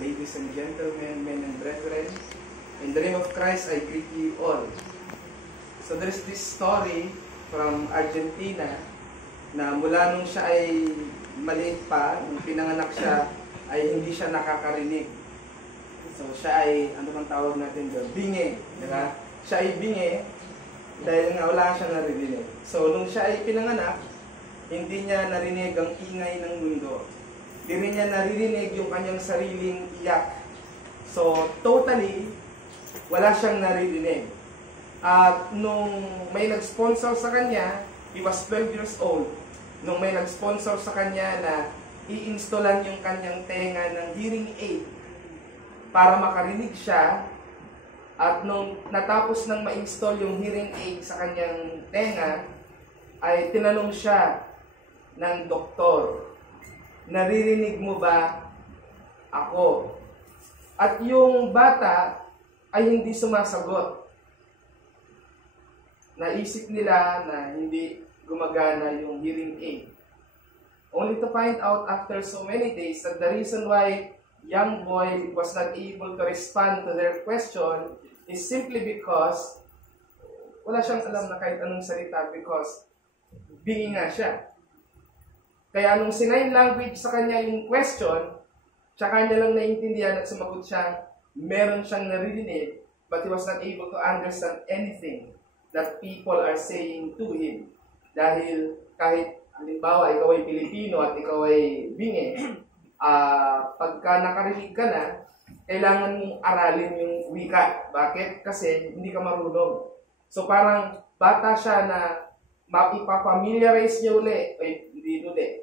Ladies and gentlemen, men and brethren, in the name of Christ, I greet you all. So there is this story from Argentina na mula nung siya ay maliit pa, nung pinanganak siya, ay hindi siya nakakarinig. So siya ay, ano bang tawag natin doon? Bingi. Diba? Siya ay bingi dahil nga wala siyang naririnig. So nung siya ay pinanganak, hindi niya narinig ang ingay ng mundo. Hindi rin niya naririnig yung kanyang sariling iyak. So, totally, wala siyang naririnig. At nung may nag-sponsor sa kanya, he was 12 years old. Nung may nag-sponsor sa kanya na i-installan yung kanyang tenga ng hearing aid para makarinig siya, at nung natapos nang ma-install yung hearing aid sa kanyang tenga, ay tinanong siya ng doktor, naririnig mo ba ako? At yung bata ay hindi sumasagot. Naisip nila na hindi gumagana yung hearing aid. Only to find out after so many days that the reason why young boy was not able to respond to their question is simply because wala siyang alam na kahit anong salita because bingi nga siya. Kaya nung sinign language sa kanya yung question, tsaka niya lang naiintindihan at sumagot siya, meron siyang naririnig, but he was not able to understand anything that people are saying to him. Dahil kahit, halimbawa, ikaw ay Pilipino at ikaw ay bingi, pagka nakarinig ka na, kailangan mong aralin yung wika. Bakit? Kasi hindi ka marunong. So parang bata siya na ipapamiliarize niya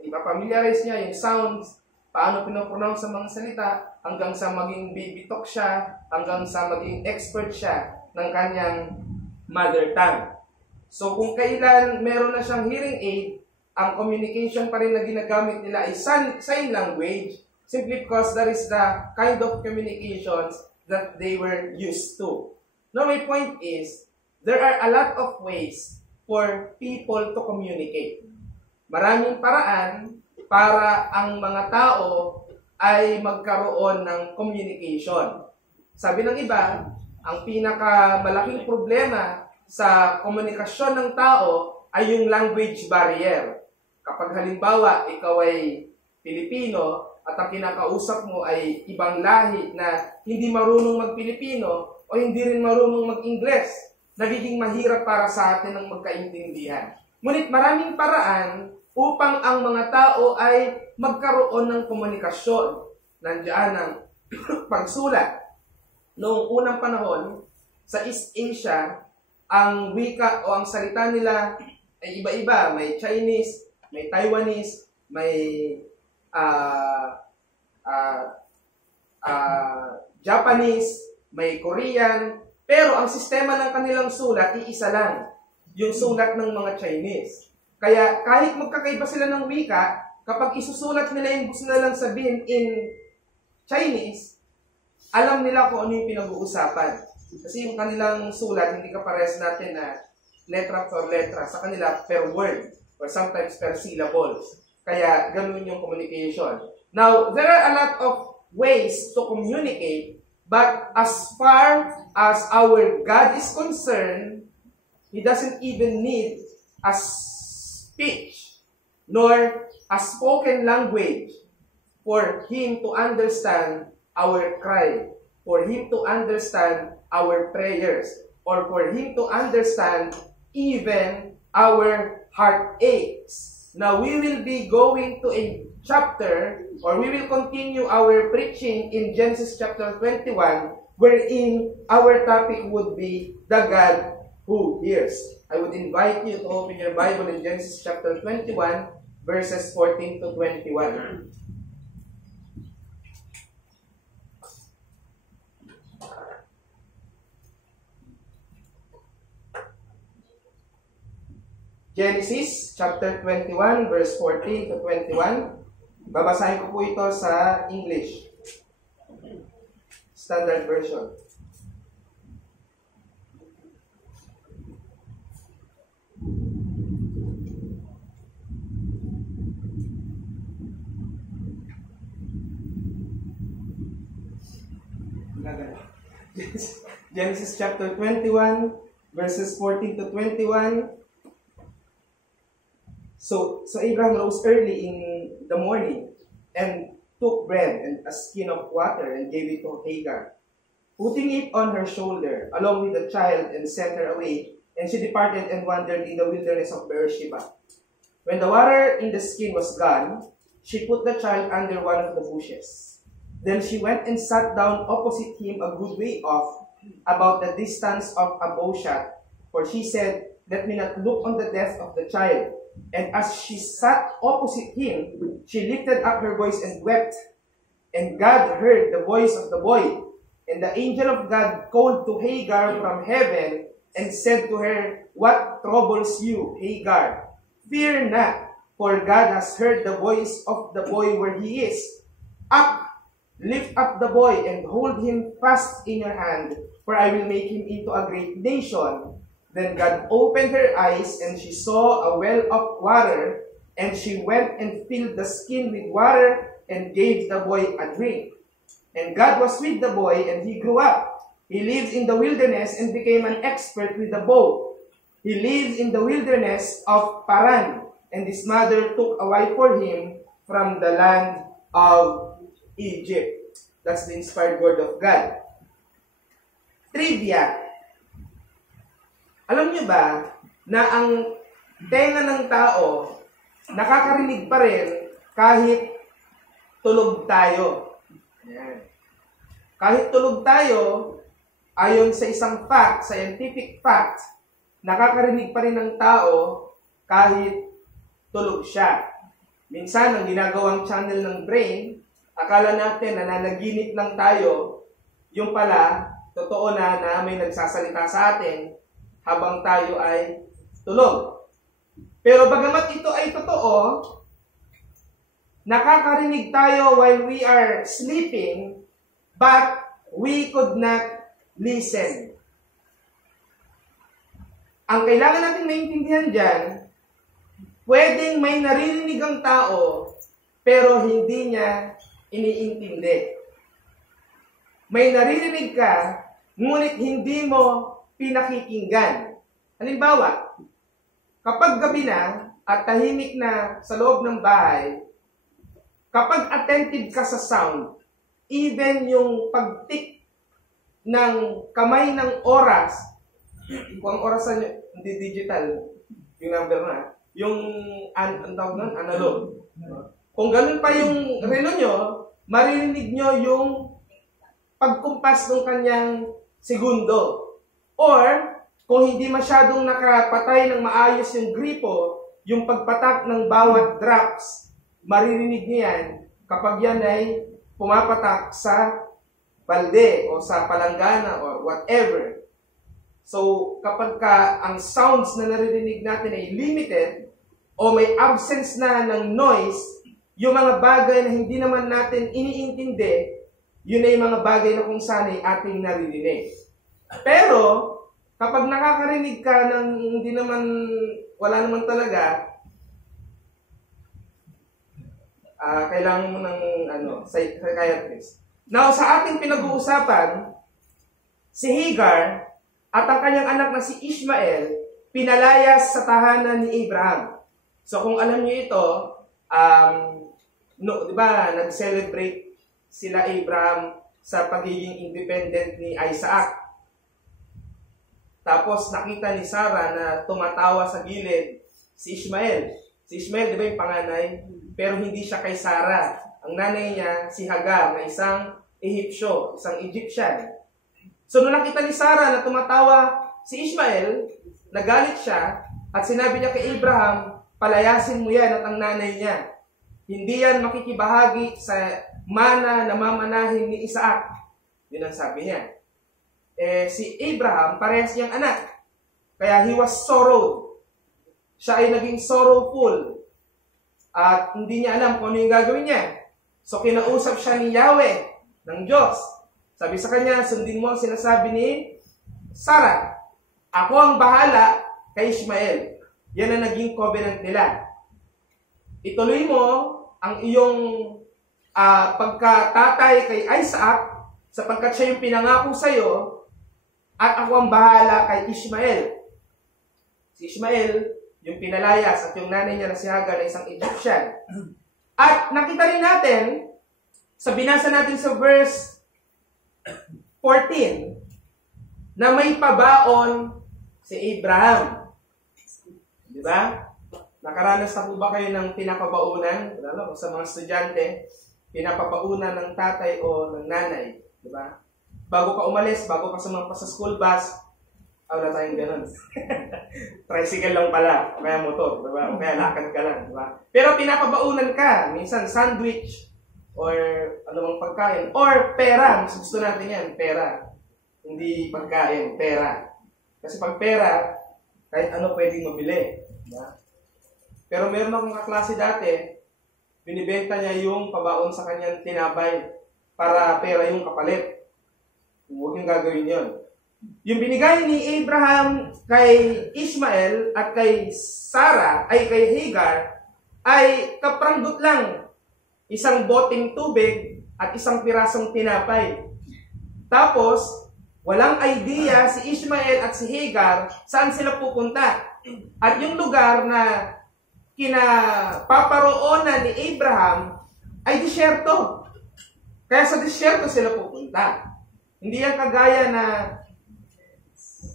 ipapamiliarize niya yung sounds, paano pinopronounce sa mga salita, hanggang sa maging baby talk siya, hanggang sa maging expert siya ng kanyang mother tongue. So kung kailan meron na siyang hearing aid, ang communication pa rin na ginagamit nila ay sign language, simply because that is the kind of communications that they were used to. Now my point is, there are a lot of ways for people to communicate. Maraming paraan para ang mga tao ay magkaroon ng communication. Sabi ng iba, ang pinakamalaking problema sa komunikasyon ng tao ay yung language barrier. Kapag halimbawa, ikaw ay Pilipino at ang kinakausap mo ay ibang lahi na hindi marunong mag-Pilipino o hindi rin marunong mag-Ingles, nagiging mahirap para sa atin ang magkaintindihan. Ngunit maraming paraan upang ang mga tao ay magkaroon ng komunikasyon. Nandiyan ang pagsulat. Noong unang panahon, sa East Asia, ang wika o ang salita nila ay iba-iba. May Chinese, may Taiwanese, may Japanese, may Korean, pero ang sistema ng kanilang sulat, iisa lang. Yung sulat ng mga Chinese. Kaya kahit magkakaiba sila ng wika, kapag isusulat nila yung gusto nilang sabihin in Chinese, alam nila kung ano yung pinag-uusapan. Kasi yung kanilang sulat, hindi kaparehas natin na letra per letra. Sa kanila, per word, or sometimes per syllables. Kaya ganun yung communication. Now, there are a lot of ways to communicate, but as far as our God is concerned, He doesn't even need a speech nor a spoken language for Him to understand our cry, for Him to understand our prayers, or for Him to understand even our heartaches. Now, we will be going to a chapter, or we will continue our preaching in Genesis chapter 21, wherein our topic would be the God who hears. I would invite you to open your Bible in Genesis chapter 21, verses 14 to 21. Genesis chapter 21, verse 14 to 21. Babasahin ko po ito sa English Standard Version. Genesis chapter 21, verses 14 to 21. So Abraham rose early in the morning and took bread and a skin of water and gave it to Hagar, putting it on her shoulder along with the child, and sent her away. And she departed and wandered in the wilderness of Beersheba. When the water in the skin was gone, she put the child under one of the bushes. Then she went and sat down opposite him a good way off, about the distance of a bow shot, for she said, "Let me not look on the death of the child." And as she sat opposite him, she lifted up her voice and wept. And God heard the voice of the boy. And the angel of God called to Hagar from heaven and said to her, "What troubles you, Hagar? Fear not, for God has heard the voice of the boy where he is. Up, lift up the boy and hold him fast in your hand, for I will make him into a great nation." Then God opened her eyes, and she saw a well of water, and she went and filled the skin with water and gave the boy a drink. And God was with the boy, and he grew up. He lived in the wilderness and became an expert with the bow. He lived in the wilderness of Paran, and his mother took a wife for him from the land of Egypt. That's the inspired word of God. Trivia. Alam niyo ba na ang tenga ng tao nakakarinig pa rin kahit tulog tayo? Ayan. Kahit tulog tayo, ayon sa isang fact, scientific fact, nakakarinig pa rin ng tao kahit tulog siya. Minsan, ang ginagawang channel ng brain, akala natin na nanaginip lang tayo, yung pala, totoo na may nagsasalita sa atin habang tayo ay tulog. Pero bagamat ito ay totoo, nakakarinig tayo while we are sleeping, but we could not listen. Ang kailangan natin maintindihan dyan, pwedeng may naririnig ang tao, pero hindi niya iniintindi. May naririnig ka, ngunit hindi mo pinakikinggan. Halimbawa, kapag gabi na at tahimik na sa loob ng bahay, kapag attentive ka sa sound, even yung pagtik ng kamay ng oras, kung ang orasan nyo, hindi digital, yung number na, yung ang tawag nun, analog. Kung ganun pa yung relo nyo, maririnig nyo yung pagkumpas ng kanyang segundo. Or, kung hindi masyadong nakapatay ng maayos yung gripo, yung pagpatak ng bawat drops, maririnig niyo yan kapag yan ay pumapatak sa balde o sa palanggana or whatever. So, kapag ang sounds na naririnig natin ay limited o may absence na ng noise, yung mga bagay na hindi naman natin iniintindi, yun ay mga bagay na kung saan ay ating naririnig. Pero, kapag nakakarinig ka ng hindi naman, wala naman talaga, kailangan mo ng psychiatrist. Now, sa ating pinag-uusapan, si Hagar at ang kanyang anak na si Ishmael, pinalayas sa tahanan ni Abraham. So, kung alam niyo ito, di ba, nag-celebrate sila Abraham sa pagiging independent ni Isaac. Tapos nakita ni Sarah na tumatawa sa gilid si Ishmael. Si Ishmael, di ba yung panganay? Pero hindi siya kay Sarah. Ang nanay niya, si Hagar, na isang Ehipsyo, isang Egyptian. So nung nakita ni Sarah na tumatawa si Ishmael, nagalit siya at sinabi niya kay Abraham, "Palayasin mo yan at ang nanay niya. Hindi yan makikibahagi sa mana na mamanahin ni Isaac." Yun ang sabi niya. Si Abraham, parehas niyang anak. Kaya he was sorrowed. Siya ay naging sorrowful. At hindi niya alam kung ano yung gagawin niya. So kinausap siya ni Yahweh, ng Diyos. Sabi sa kanya, sundin mo ang sinasabi ni Sarah. Ako ang bahala kay Ishmael. Yan ang naging covenant nila. Ituloy mo ang iyong pagkatatay kay Isaac, sapagkat siya yung pinangako sa'yo, at ako ang bahala kay Ishmael. Si Ishmael, yung pinalayas, at yung nanay niya na si Hagar na isang Egyptian. At nakita rin natin, sa binasa natin sa verse 14, na may pabaon si Abraham. Di ba? Nakaranas na po ba kayo ng pinapabaunan? Lalo sa mga estudyante, pinapabaunan ng tatay o ng nanay. Di ba? Bago ka umalis, bago ka sumampa sa school bus, wala tayong ganun. Tricycle lang pala, o kaya motor, di ba? O kaya lakad ka lang, di ba? Pero pinapabaunan ka, minsan sandwich, or anumang pagkain, or pera. Mas gusto natin yan, pera. Hindi pagkain, pera. Kasi pag pera, kahit ano pwedeng mabili. Diba? Pero meron akong kaklase dati, binibenta niya yung pabaon sa kanyang tinapay para pera yung kapalit. Huwag yung gagawin yun. Yung binigay ni Abraham kay Ishmael at kay Sarah, ay kay Hagar, ay kaprangdot lang. Isang boteng tubig at isang pirasong tinapay. Tapos, walang idea si Ishmael at si Hagar saan sila pupunta. At yung lugar na kinapaparoonan ni Abraham ay disyerto. Kaya sa disyerto sila pupunta. Hindi yan kagaya na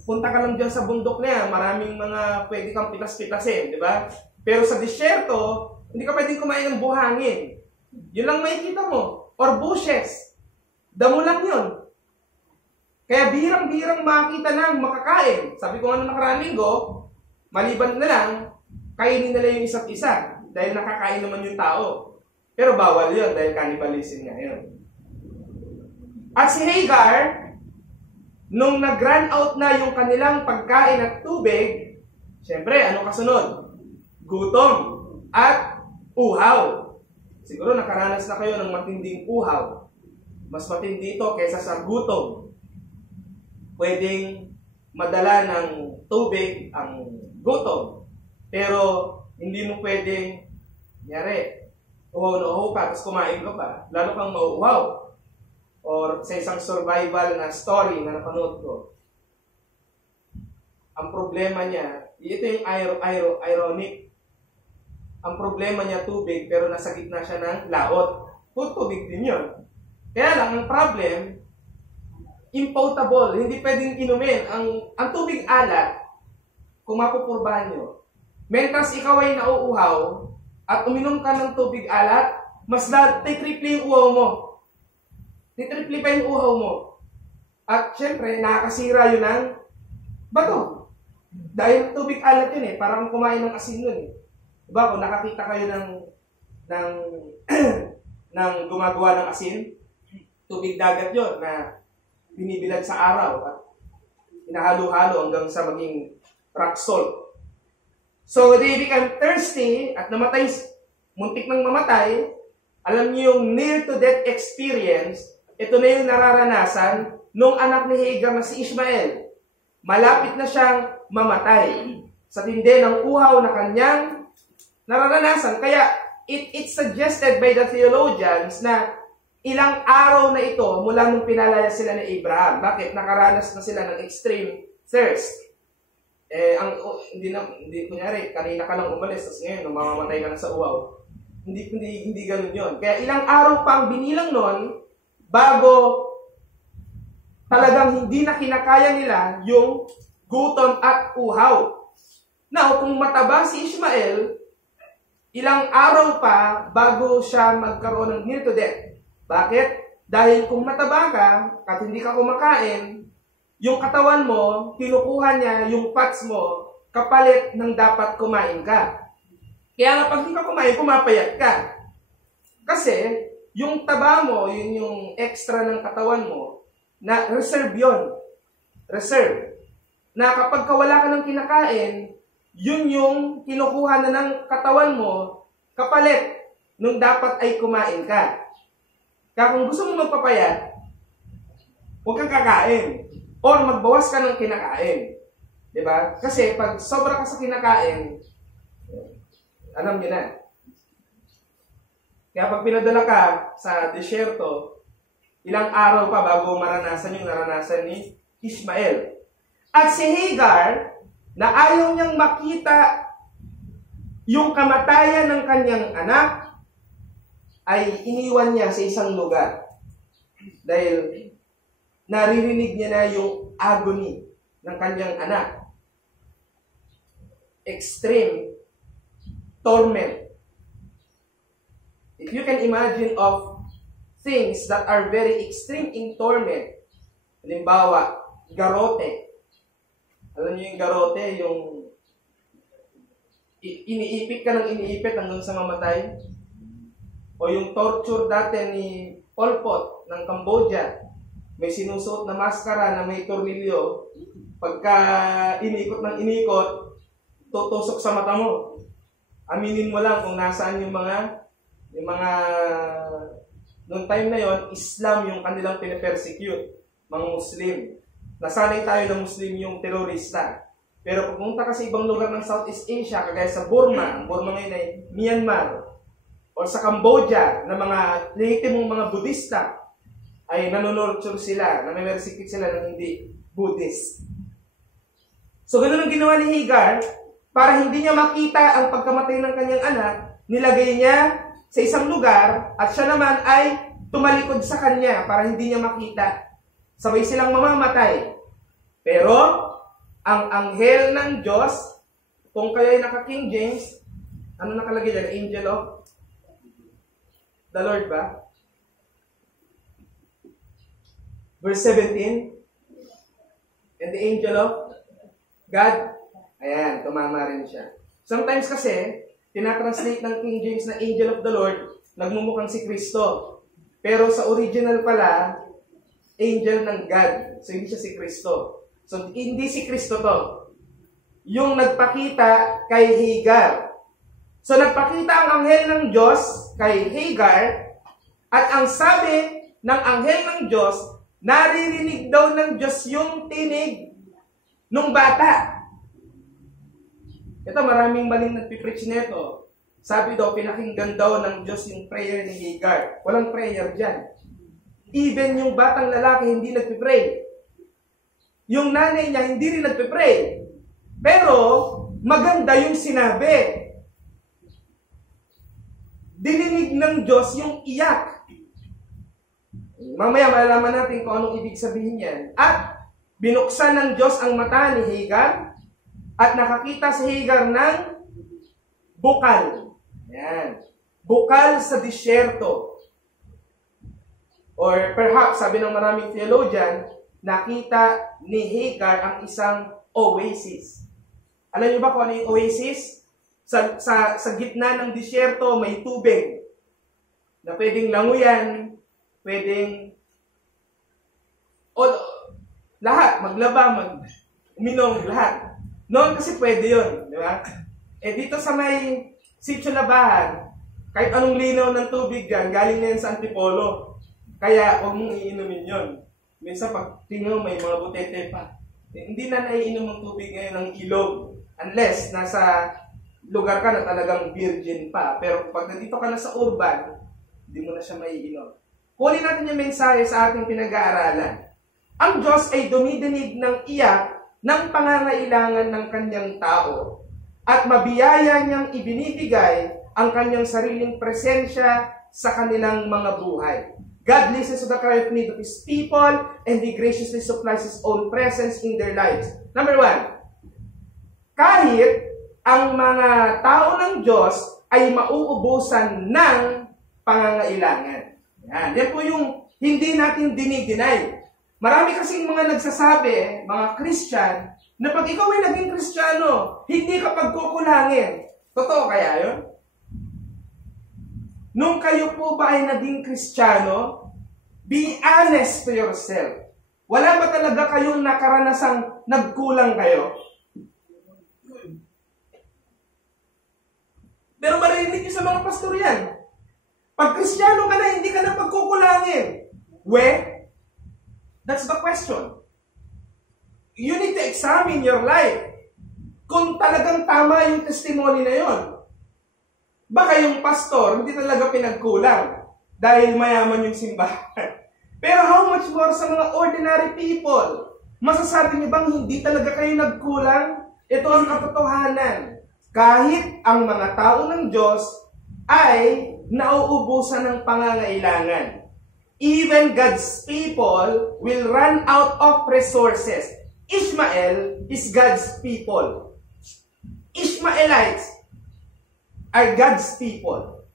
punta ka lang dyan sa bundok na yan, maraming mga pwede kang pitas-pitasin, di ba? Pero sa disyerto, hindi ka pwedeng kumain ng buhangin. Yun lang makikita mo. Or bushes. Damo lang yun. Kaya birang-birang makita ng makakain. Sabi ko nga nung nakaraang linggo, maliban na lang, kainin nila yung isa't isa. Dahil nakakain naman yung tao. Pero bawal yun dahil cannibalism nga yun. At si Hagar, nung nag-run out na yung kanilang pagkain at tubig, syempre, ano kasunod? Gutom at uhaw. Siguro nakaranas na kayo ng matinding uhaw. Mas matindi ito kaysa sa gutom. Pwedeng madala ng tubig ang gutom. Pero hindi mo pwedeng, nyari, uhaw na uhaw ka, tapos kumain ka pa. Lalo kang mauuhaw. Or sa isang survival na story na napanood ko. Ang problema niya, ito yung ironic. Ang problema niya tubig, pero nasa gitna siya ng laot. Tubig din yun. Kaya lang, ang problem, impotable. Hindi pwedeng inumin. Ang tubig alat, kung mapupurbahan nyo, mentras ikaw ay nauuhaw, at uminom ka ng tubig alat, mas titriple yung uhaw mo. Titriple pa yung uhaw mo. At syempre, nakakasira yun ng bato. Dahil tubig alat yun eh. Parang kumain ng asin yun eh. Diba, kung nakakita kayo ng gumagawa ng asin, tubig dagat yon na binibilad sa araw at hinahalo-halo hanggang sa maging rock salt. So, they become thirsty at namatay, muntik nang mamatay. Alam niyo yung near-to-death experience, ito na yung nararanasan nung anak ni Hagar na si Ishmael. Malapit na siyang mamatay sa tindi ng uhaw na kanyang nararanasan. Kaya, it's suggested by the theologians na ilang araw na ito mula nung pinalaya sila ni Abraham. Bakit? Nakaranas na sila ng extreme thirst. Hindi kunyari, kanina ka lang umalis, tapos ngayon, mamamatay ka na sa uhaw. Hindi ganun yun. Kaya ilang araw pang binilang nun, bago talagang hindi na kinakaya nila yung gutom at uhaw. Now, kung mataba si Ishmael, ilang araw pa bago siya magkaroon ng near to death. Bakit? Dahil kung mataba ka at hindi ka kumakain, yung katawan mo, kinukuha niya yung fats mo kapalit ng dapat kumain ka. Kaya nga pag hindi ka kumain, pumapayat ka. Kasi yung taba mo, yun yung extra ng katawan mo, na reserve yun. Reserve. Na kapag wala ka ng kinakain, yun yung kinukuha na ng katawan mo kapalit nung dapat ay kumain ka. Kaya kung gusto mo magpapayat, huwag kang kakain. Or magbawas ka ng kinakain. Diba? Kasi pag sobra ka sa kinakain, alam niyo na. Kaya pag pinadala ka sa disyerto, Ilang araw pa bago maranasan yung naranasan ni Ishmael. At si Hagar, na ayaw niyang makita yung kamatayan ng kanyang anak, ay iniwan niya sa isang lugar. Dahil naririnig niya na yung agony ng kanyang anak. Extreme torment. If you can imagine of things that are very extreme in torment, halimbawa, garote. Alam niyo yung garote, yung iniipit ka ng iniipit hanggang sa mamatay? O yung torture dati ni Pol Pot ng Cambodia, may sinusuot na maskara na may tornilyo, pagka inikot ng inikot, tutusok sa mata mo. Aminin mo lang kung nasaan yung mga noong time na yon, Islam yung kanilang pinapersecute, mga Muslim. Nasanay tayo ng Muslim yung terorista. Pero kung pumunta ka sa ibang lugar ng Southeast Asia, kagaya sa Burma, ang Burma ngayon ay Myanmar, o sa Cambodia, na mga lehitimong mga Budista, ay nanonorture sila, namimersecute sila ng hindi Buddhist. So, ganun ang ginawa ni Hagar, para hindi niya makita ang pagkamatay ng kanyang anak, nilagay niya sa isang lugar, at siya naman ay tumalikod sa kanya para hindi niya makita. Sabay silang mamamatay. Pero, ang anghel ng Diyos, kung kayo ay naka-King James, ano nakalagay dyan? Angel of the Lord ba? Verse 17, and the angel of God, ayan, tumama rin siya. Sometimes kasi, tinatranslate ng King James na angel of the Lord, nagmumukhang si Kristo. Pero sa original pala, angel ng God. So, hindi siya si Kristo. So, hindi si Kristo to. Yung nagpakita kay Hagar. So, nagpakita ang anghel ng Diyos kay Hagar, at ang sabi ng anghel ng Diyos, naririnig daw ng Diyos yung tinig ng bata. Ito, maraming maling nagpipreach nito. Sabi daw, pinakinggan daw ng Diyos yung prayer ni Hagar. Walang prayer dyan. Even yung batang lalaki hindi nagpipray. Yung nanay niya hindi rin nagpipray. Pero, maganda yung sinabi. Dininig ng Diyos yung iyak. Mamaya malalaman natin kung anong ibig sabihin yan. At binuksan ng Diyos ang mata ni Hagar, at nakakita si Hagar ng bukal. Yan. Bukal sa disyerto. Or perhaps, sabi ng maraming theologian, nakita ni Hagar ang isang oasis. Alam niyo ba kung ano yung oasis? Sa gitna ng disyerto, may tubig na pwedeng languyan, pwedeng lahat, maglaba, uminom, lahat. Noon kasi pwede yun, di ba? Eh dito sa may Sitio Labahan, kahit anong linaw ng tubig dyan, galing na yan sa Antipolo. Kaya huwag mong iinumin yun. Minsan pag tingnan may mga butete pa. Hindi na naiinom ng tubig ngayon ng ilog. Unless nasa lugar ka na talagang virgin pa. Pero pag nandito ka na sa urban, hindi mo na siya maiinom. Kunin natin yung mensahe sa ating pinag-aaralan. Ang Diyos ay dumidinig ng iyak ng pangangailangan ng kanyang tao, at mabiyaya niyang ibinibigay ang kanyang sariling presensya sa kanilang mga buhay. God listens to the cry of need of His people, and He graciously supplies His own presence in their lives. Number 1, kahit ang mga tao ng Diyos ay mauubusan ng pangangailangan. Yan po yung hindi natin dinideny. Marami kasing mga nagsasabi, mga Christian, na pag ikaw ay naging Kristiyano, hindi ka pagkukulangin. Totoo kaya yun? Nung kayo po ba ay naging Kristiyano, be honest to yourself. Wala ba talaga kayong nakaranasang nagkulang kayo? Pero marinig niyo sa mga pastor yan. Pag Kristiyano ka na, hindi ka na pagkukulangin. That's the question. You need to examine your life. Kung talagang tama yung testimony na yon. Baka yung pastor, hindi talaga pinagkulang dahil mayaman yung simbahan. Pero favor sa mga ordinary people. Masasabi niyo bang hindi talaga kayo nagkulang? Ito ang katotohanan. Kahit ang mga tao ng Diyos ay nauubusan ng pangangailangan. Even God's people will run out of resources. Ishmael is God's people. Ishmaelites are God's people.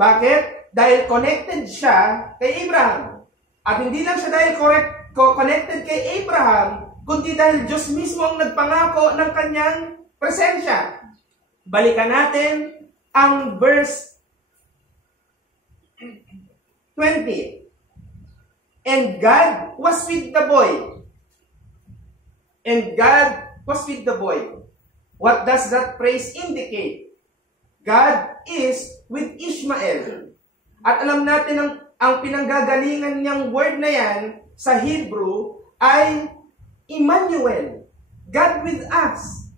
Bakit? Dahil connected siya kay Abraham. At hindi lang siya dahil connected kay Abraham, kundi dahil Diyos mismo ang nagpangako ng kanyang presensya. Balikan natin ang verse 20. And God was with the boy. And God was with the boy. What does that phrase indicate? God is with Ishmael. At alam natin ang pinanggagalingan niyang word na yan sa Hebrew ay Emmanuel. God with us.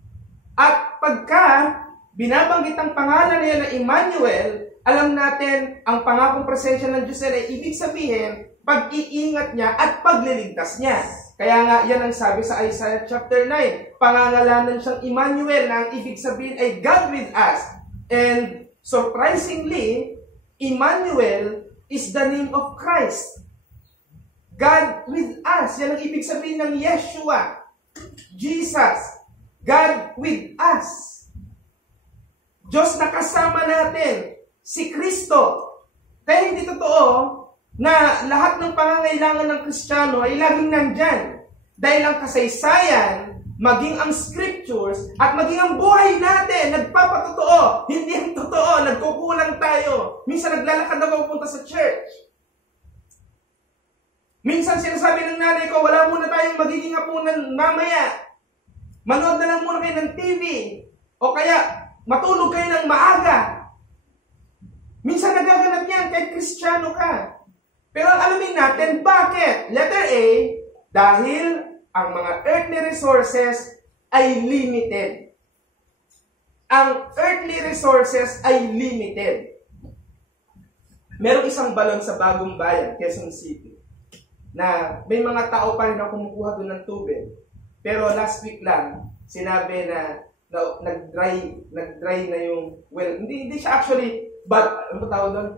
At pagka binabanggit ang pangalan niya na Emmanuel, alam natin ang pangakong presensya ng Diyos ay ibig sabihin pag-iingat niya at pagliligtas niya. Kaya nga yan ang sabi sa Isaiah chapter 9. Pangangalanan siyang Emmanuel na ang ibig sabihin ay God with us. And surprisingly, Emmanuel is the name of Christ. God with us. Yan ang ibig sabihin ng Yeshua. Jesus. God with us. Diyos na kasama natin. Si Kristo. Kaya hindi totoo na lahat ng pangangailangan ng Kristiyano ay laging nandyan. Dahil ang kasaysayan, maging ang scriptures, at maging ang buhay natin, nagpapatotoo. Hindi ang totoo, nagkukulang tayo. Minsan naglalakad na pupunta sa church. Minsan sinasabi ng nanay ko, wala muna tayong magiging hapunan mamaya. Manood na lang muna kayo ng TV. O kaya, matulog kayo ng maaga. Minsan nagaganap yan kahit Kristiyano ka. Pero alamin natin, bakit? Letter A, dahil ang mga earthly resources ay limited. Ang earthly resources ay limited. Merong isang balon sa Bagong Bayan, Quezon City, na may mga tao pa rin na kumukuha doon ng tubig. Pero last week lang, sinabi na nag-dry na yung well. Hindi siya actually, but ano tawag doon?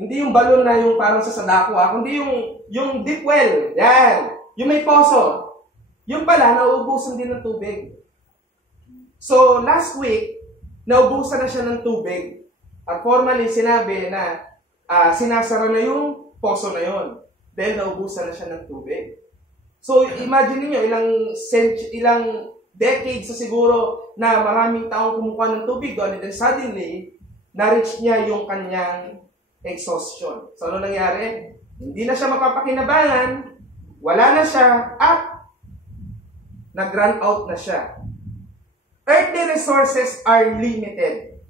Hindi yung balon na yung parang sa Sadakwa, kundi yung deep well. Yan. Yung may poso. Yung pala, nauubusan din ng tubig. So, last week, naubusan na siya ng tubig. At formally, sinabi na sinasara na yung poso na yun. Dahil naubusan na siya ng tubig. So, imagine niyo ilang decades sa siguro na maraming taong kumukuha ng tubig doon, and then suddenly, na-reach niya yung kanyang exhaustion. So, ano nangyari? Hindi na siya mapapakinabangan, wala na siya, at nag-run out na siya. Earthly resources are limited.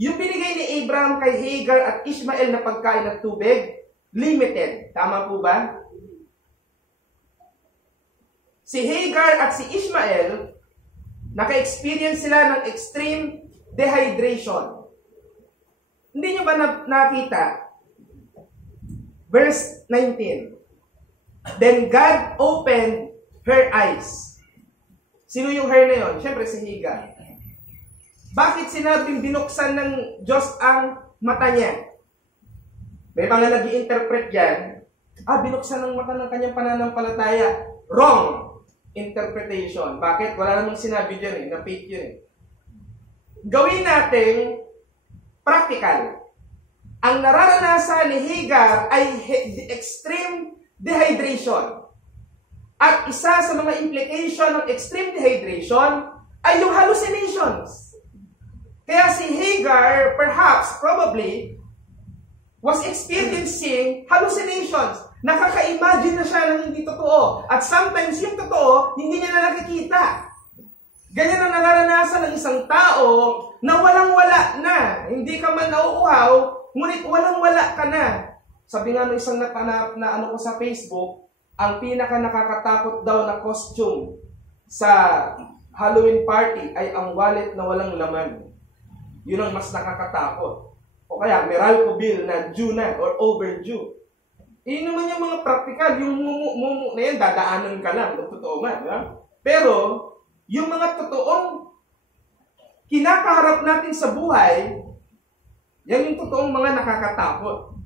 Yung binigay ni Abraham kay Hagar at Ishmael na pagkain at tubig, limited. Tama po ba? Si Hagar at si Ishmael, naka-experience sila ng extreme dehydration. Hindi nyo ba nakita? Verse 19. Then God opened her eyes. Sino yung her na yun? Siyempre si Hagar. Bakit sinabing binuksan ng Diyos ang mata niya? May mga nag-i-interpret yan. Binuksan ng mata ng kanyang pananampalataya. Wrong interpretation. Bakit? Wala namang sinabi dyan na fake yun Gawin natin practical. Ang nararanasan ni Hagar ay extreme dehydration. At isa sa mga implication ng extreme dehydration ay yung hallucinations. Kaya si Hagar, perhaps, probably, was experiencing hallucinations. Nakaka-imagine na siya ng hindi totoo. At sometimes yung totoo, hindi niya na nakikita. Ganyan ang nararanasan ng isang tao na walang-wala na. Hindi ka man nauuhaw, ngunit walang-wala ka na. Sabi nga ng isang natanap na ano ko sa Facebook, ang pinaka-nakakatakot daw na costume sa Halloween party ay ang wallet na walang laman. Yun ang mas nakakatakot. O kaya, Meralco bill na due na or overdue. Yun naman yung mga practical. Yung mumu na yan, dadaanan ka lang. Totoo man. Diba? Pero, yung mga totoong kinakaharap natin sa buhay, yan yung totoong mga nakakatakot.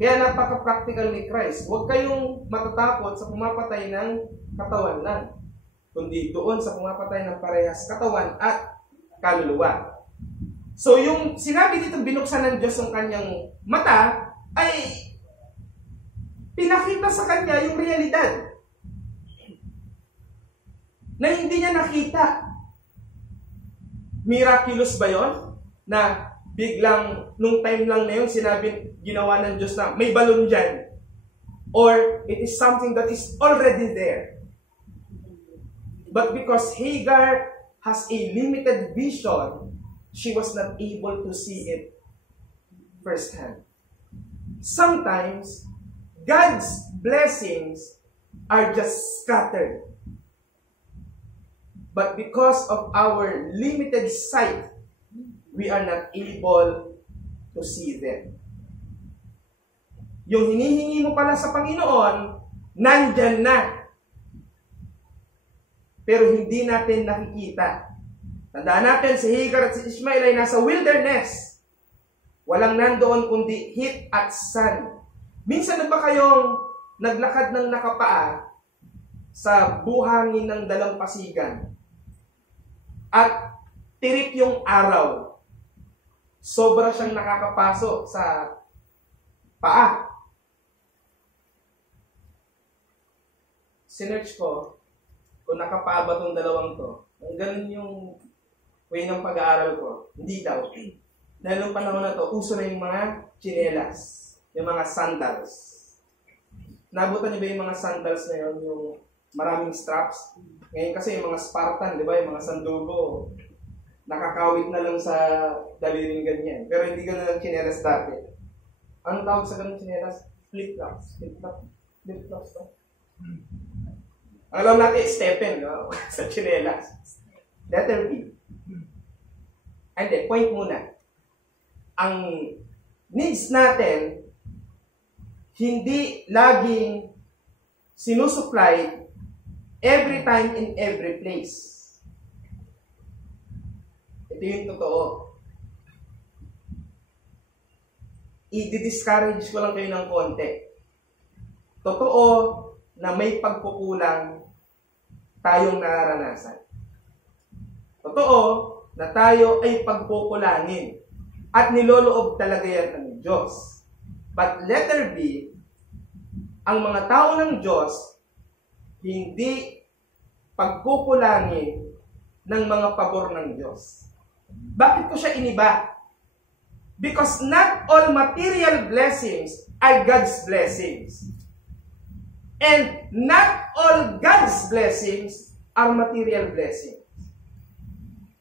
Kaya napaka-practical ni Christ. Huwag kayong matatakot sa pumapatay ng katawan lang, kundi doon sa pumapatay ng parehas katawan at kaluluwa. So yung sinabi dito, binuksan ng Diyos ang kanyang mata, ay pinakita sa kanya yung realidad na hindi niya nakita. Miraculous ba yon? Na biglang, nung time lang na yun, sinabi, ginawa ng Diyos na may balon dyan. Or it is something that is already there. But because Hagar has a limited vision, she was not able to see it firsthand. Sometimes, God's blessings are just scattered. But because of our limited sight, we are not able to see them. Yung hinihingi mo pala sa Panginoon, nandyan na. Pero hindi natin nakikita. Tandaan natin, si Hagar at si Ishmael ay nasa wilderness. Walang nandoon kundi heat at sun. Minsan na ba kayong naglakad ng nakapaa sa buhangin ng dalampasigan at tirik yung araw? Sobra siyang nakakapaso sa paa. Sinearch ko kung nakapaa ba itong dalawang to. Ang ganun yung way ng pag-aaral ko. Hindi daw. Dahil nung panahon na to, uso na yung mga tsinelas. Yung mga sandals. Nabutan niyo ba yung mga sandals na yun? Yung maraming straps? Ngayon kasi yung mga Spartan, di ba? Yung mga sandugo. Nakakawit na lang sa daliring ganyan. Pero hindi ganun ang tsinelas dati. Anong tawag sa ganun tsinelas? Flip-flops. Flip-flops to. Ang alam natin, stepen, no? Sa tsinelas. Letter B. Hindi, point muna. Ang needs natin, hindi laging sinusupply every time in every place. Ito yung totoo. I-discourage ko lang kayo ng konti. Totoo na may pagkukulang tayong nararanasan. Totoo na tayo ay pagkukulangin at niloloob talaga yan ng Diyos. But letter B, ang mga tao ng Diyos hindi pagkukulangin ng mga pabor ng Diyos. Bakit ko siya iniba? Because not all material blessings are God's blessings. And not all God's blessings are material blessings.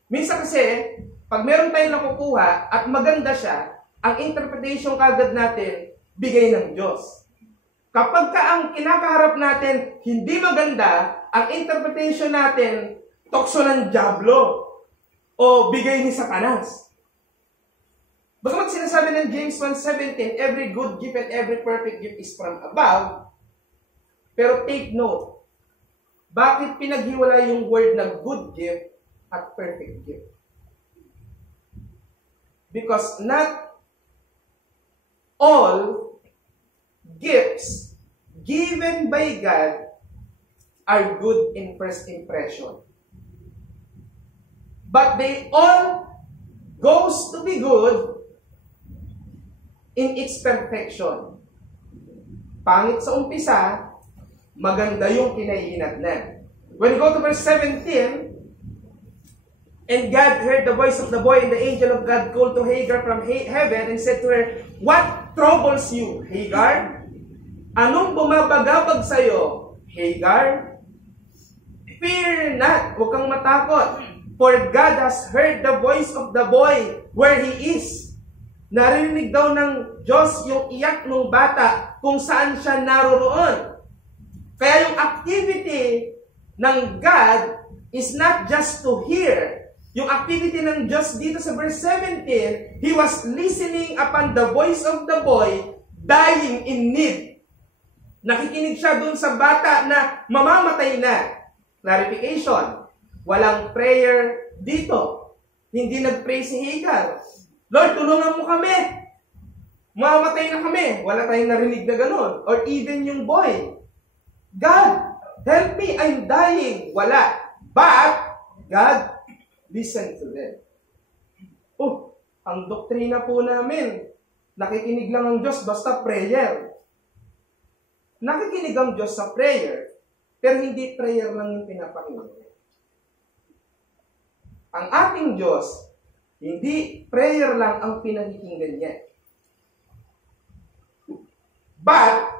Minsan kasi, pag meron tayong nakukuha at maganda siya, ang interpretation kagad natin, bigay ng Diyos. Kapag ka ang kinakaharap natin hindi maganda, ang interpretation natin, tokso ng dyablo o bigay ni Satanas. Bagamat sinasabi ng James 1:17, every good gift and every perfect gift is from above, pero take note, bakit pinaghiwala yung word na good gift at perfect gift? Because not all gifts given by God are good in first impression. But they all goes to be good in its perfection. Pangit sa umpisa, maganda yung kinaihinatnan. When you go to verse 17, and God heard the voice of the boy, and the angel of God called to Hagar from heaven and said to her, "What troubles you, Hagar? Anong bumabagabag sa'yo, Hagar? Fear not, huwag kang matakot, for God has heard the voice of the boy where he is." Narinig daw ng Diyos yung iyak ng bata kung saan siya naroroon. Kaya yung activity ng God is not just to hear. Yung activity ng Diyos dito sa verse 17, He was listening upon the voice of the boy dying in need. Nakikinig siya dun sa bata na mamamatay na. Clarification, walang prayer dito. Hindi nag-pray si Hagar. Lord, tulungan mo kami. Mamamatay na kami. Wala tayong narinig na ganun. Or even yung boy. God, help me, I'm dying. Wala. But, God, listen to them. Oh, ang doktrina po namin, nakikinig lang ang Diyos basta prayer. Nakikinig ang Diyos sa prayer, pero hindi prayer lang yung pinapakinggan. Ang ating Diyos, hindi prayer lang ang pinakikinggan niya. But,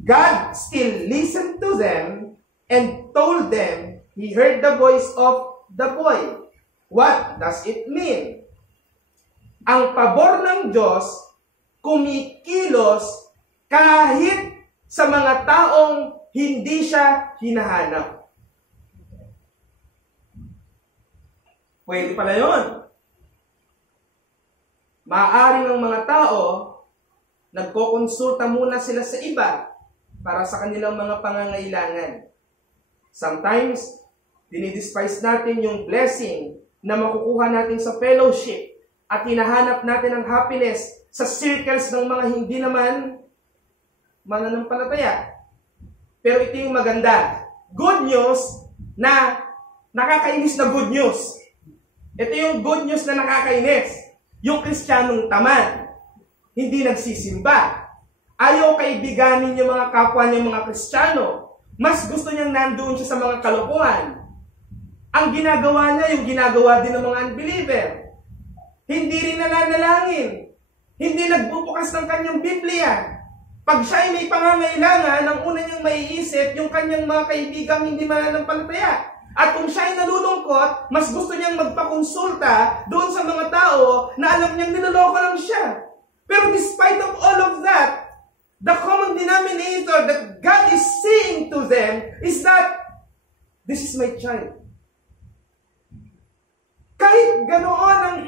God still listened to them and told them He heard the voice of the boy. What does it mean? Ang pabor ng Diyos kumikilos kahit sa mga taong hindi siya hinahanap. Pwede pala yun. Maaaring ang mga tao, nagkokonsulta muna sila sa iba para sa kanilang mga pangangailangan. Sometimes, dinidespise natin yung blessing na makukuha natin sa fellowship at hinahanap natin ang happiness sa circles ng mga hindi naman mananampalataya. Pero ito yung maganda. Good news na nakakainis na good news. Ito yung good news na nakakainis. Yung Kristiyanong tamad, hindi nagsisimba. Ayaw kaibiganin yung mga kapwa niyang mga Kristiyano. Mas gusto niyang nandoon siya sa mga kalokohan. Ang ginagawa niya, yung ginagawa din ng mga unbeliever. Hindi rin nananalangin. Hindi nagbubukas ng kanyang Biblia. Pag siya ay may pangangailangan, ang una niyang maiisip, yung kanyang mga kaibigang hindi mananampalataya. At kung siya ay nalulungkot, mas gusto niyang magpakonsulta doon sa mga tao na alam niyang niloloko lang siya. Pero despite of all of that, the common denominator that God is saying to them is that, this is my child. Kahit ganoon ang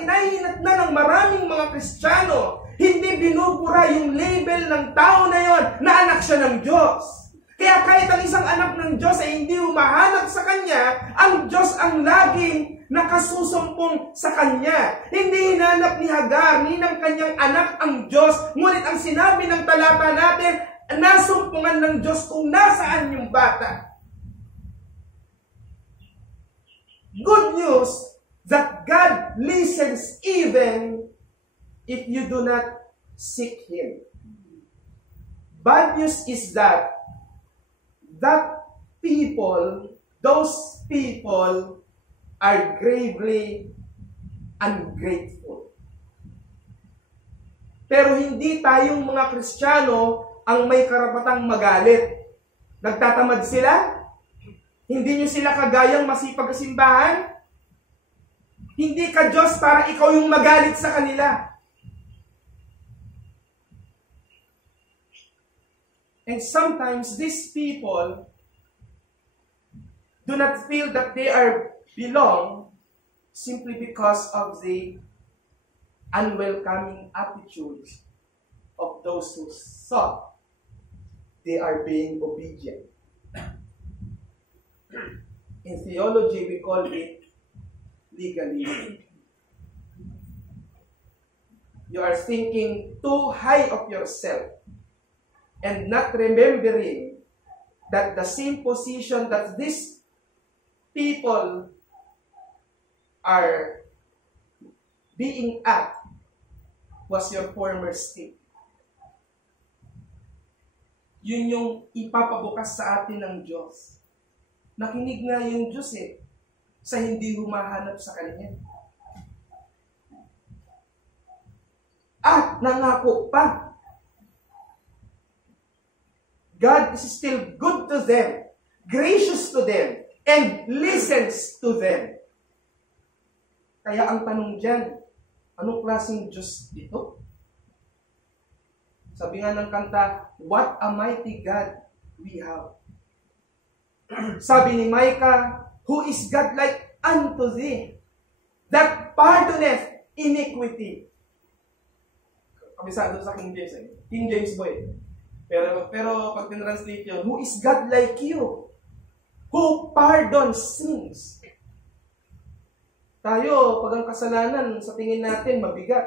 inahinat na ng maraming mga Kristiyano, hindi binubura yung label ng tao na yon na anak siya ng Diyos. Kaya kahit ang isang anak ng Diyos ay hindi humahanap sa Kanya, ang Diyos ang laging nakasusumpong sa Kanya. Hindi hinanap ni Hagar, ni ng kanyang anak ang Diyos. Ngunit ang sinabi ng talata natin, nasumpungan ng Diyos kung nasaan yung bata. Good news that God listens even if you do not seek Him. Bad news is that those people are gravely ungrateful. Pero hindi tayong mga Kristiyano ang may karapatang magalit. Nagtatamad sila? Hindi nyo sila kagayang masipag sa simbahan? Hindi ka Diyos para ikaw yung magalit sa kanila. And sometimes these people do not feel that they are belong simply because of the unwelcoming attitudes of those who thought they are being obedient. In theology, we call it legalism. You are thinking too high of yourself and not remembering that the same position that these people are being at was your former state. Yun yung ipapabukas sa atin ng Diyos. Nakinig nga yung Diyos sa hindi humahanap sa Kanya. At nangako pa, God is still good to them, gracious to them, and listens to them. Kaya ang tanong dyan, anong klaseng Diyos ito? Sabi nga ng kanta, what a mighty God we have. Sabi ni Micah, who is God like unto thee, that pardoneth iniquity. Kabisado sa King James. King James boy. Pero pag tinranslate yun, who is God like you? Who pardons sins? Tayo, pag ang kasalanan sa tingin natin mabigat.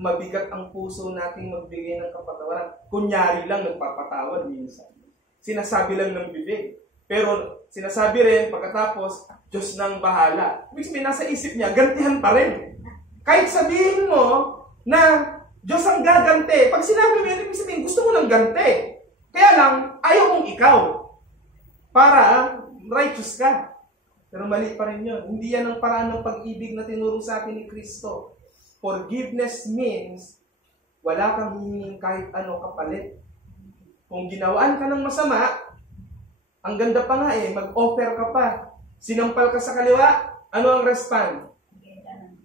Mabigat ang puso nating magbigay ng kapatawaran. Kunyari lang nagpapatawad minsan. Sinasabi lang ng bibig. Pero sinasabi rin pagkatapos, Diyos nang bahala. Ibig sabihin, nasa isip niya, gantihan pa rin. Kahit sabihin mo na Diyos ang gaganti, pag sinabi mo yun, ibig sabihin, gusto mo ng ganti. Kaya lang, ayaw mong ikaw. Para righteous ka. Pero mali pa rin yun. Hindi yan ang paraan ng pag-ibig na tinuro sa atin ni Kristo. Forgiveness means wala kang hihingin kahit ano kapalit. Kung ginawaan ka ng masama, ang ganda pa nga mag-offer ka pa. Sinampal ka sa kaliwa, ano ang respond?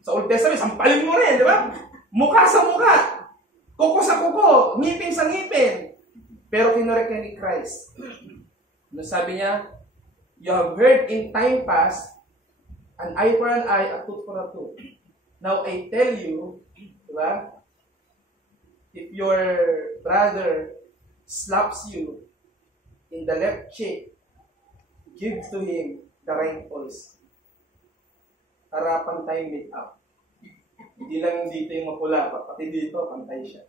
Sa Old Testament, sampalin mo rin, di ba? Mukha sa mukha, kuko sa kuko, ngipin sa ngipin. Pero kinorek ni Christ. Ano sabi niya? You have heard in time past, an eye for an eye, a tooth for a tooth. Now I tell you, diba? If your brother slaps you in the left cheek, give to him the right also. Harapan tayo meet up. Hindi lang dito yung mapula, pati dito, pantay siya.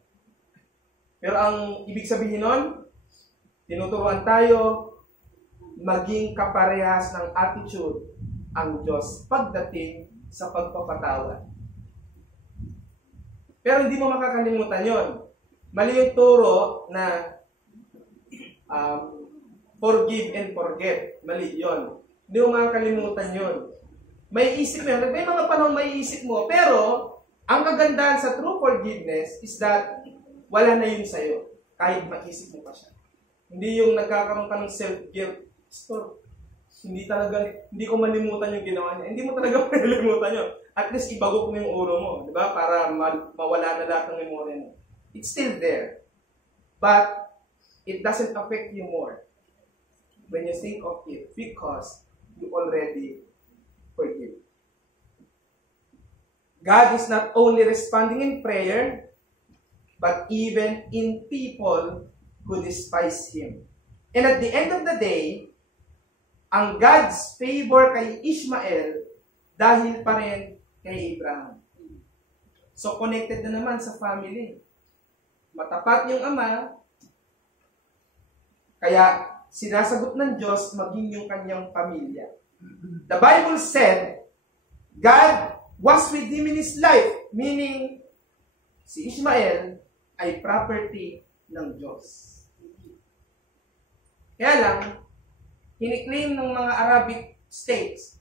Pero ang ibig sabihin nun, tinuturuan tayo maging kaparehas ng attitude ang Diyos pagdating sa pagpapatawad. Pero hindi mo makakalimutan yon. Mali yung turo na forgive and forget. Mali yon. Hindi mo makakalimutan yon. May isip mo yun. May mga panahon may isip mo. Pero, ang kagandahan sa true forgiveness is that wala na yun sa'yo. Kahit maisip mo pa siya. Hindi yung nagkakaroon ka ng self-guilt. Hindi ko malimutan yung ginawa niya. Hindi mo talaga malimutan yun. At least ibagok mo yung ulo mo. Di ba? Para mawala na lahat ng memory mo. It's still there. But, it doesn't affect you more when you think of it because you already forgive. God is not only responding in prayer, but even in people who despise Him. And at the end of the day, ang God's favor kay Ishmael dahil pa rin kay Abraham. So connected na naman sa family. Matapat yung ama, kaya sinasagot ng Diyos maging yung kanyang pamilya. The Bible said, God was with him in his life, meaning si Ishmael ay property ng Diyos. Kaya lang, hiniklaim ng mga Arabic states,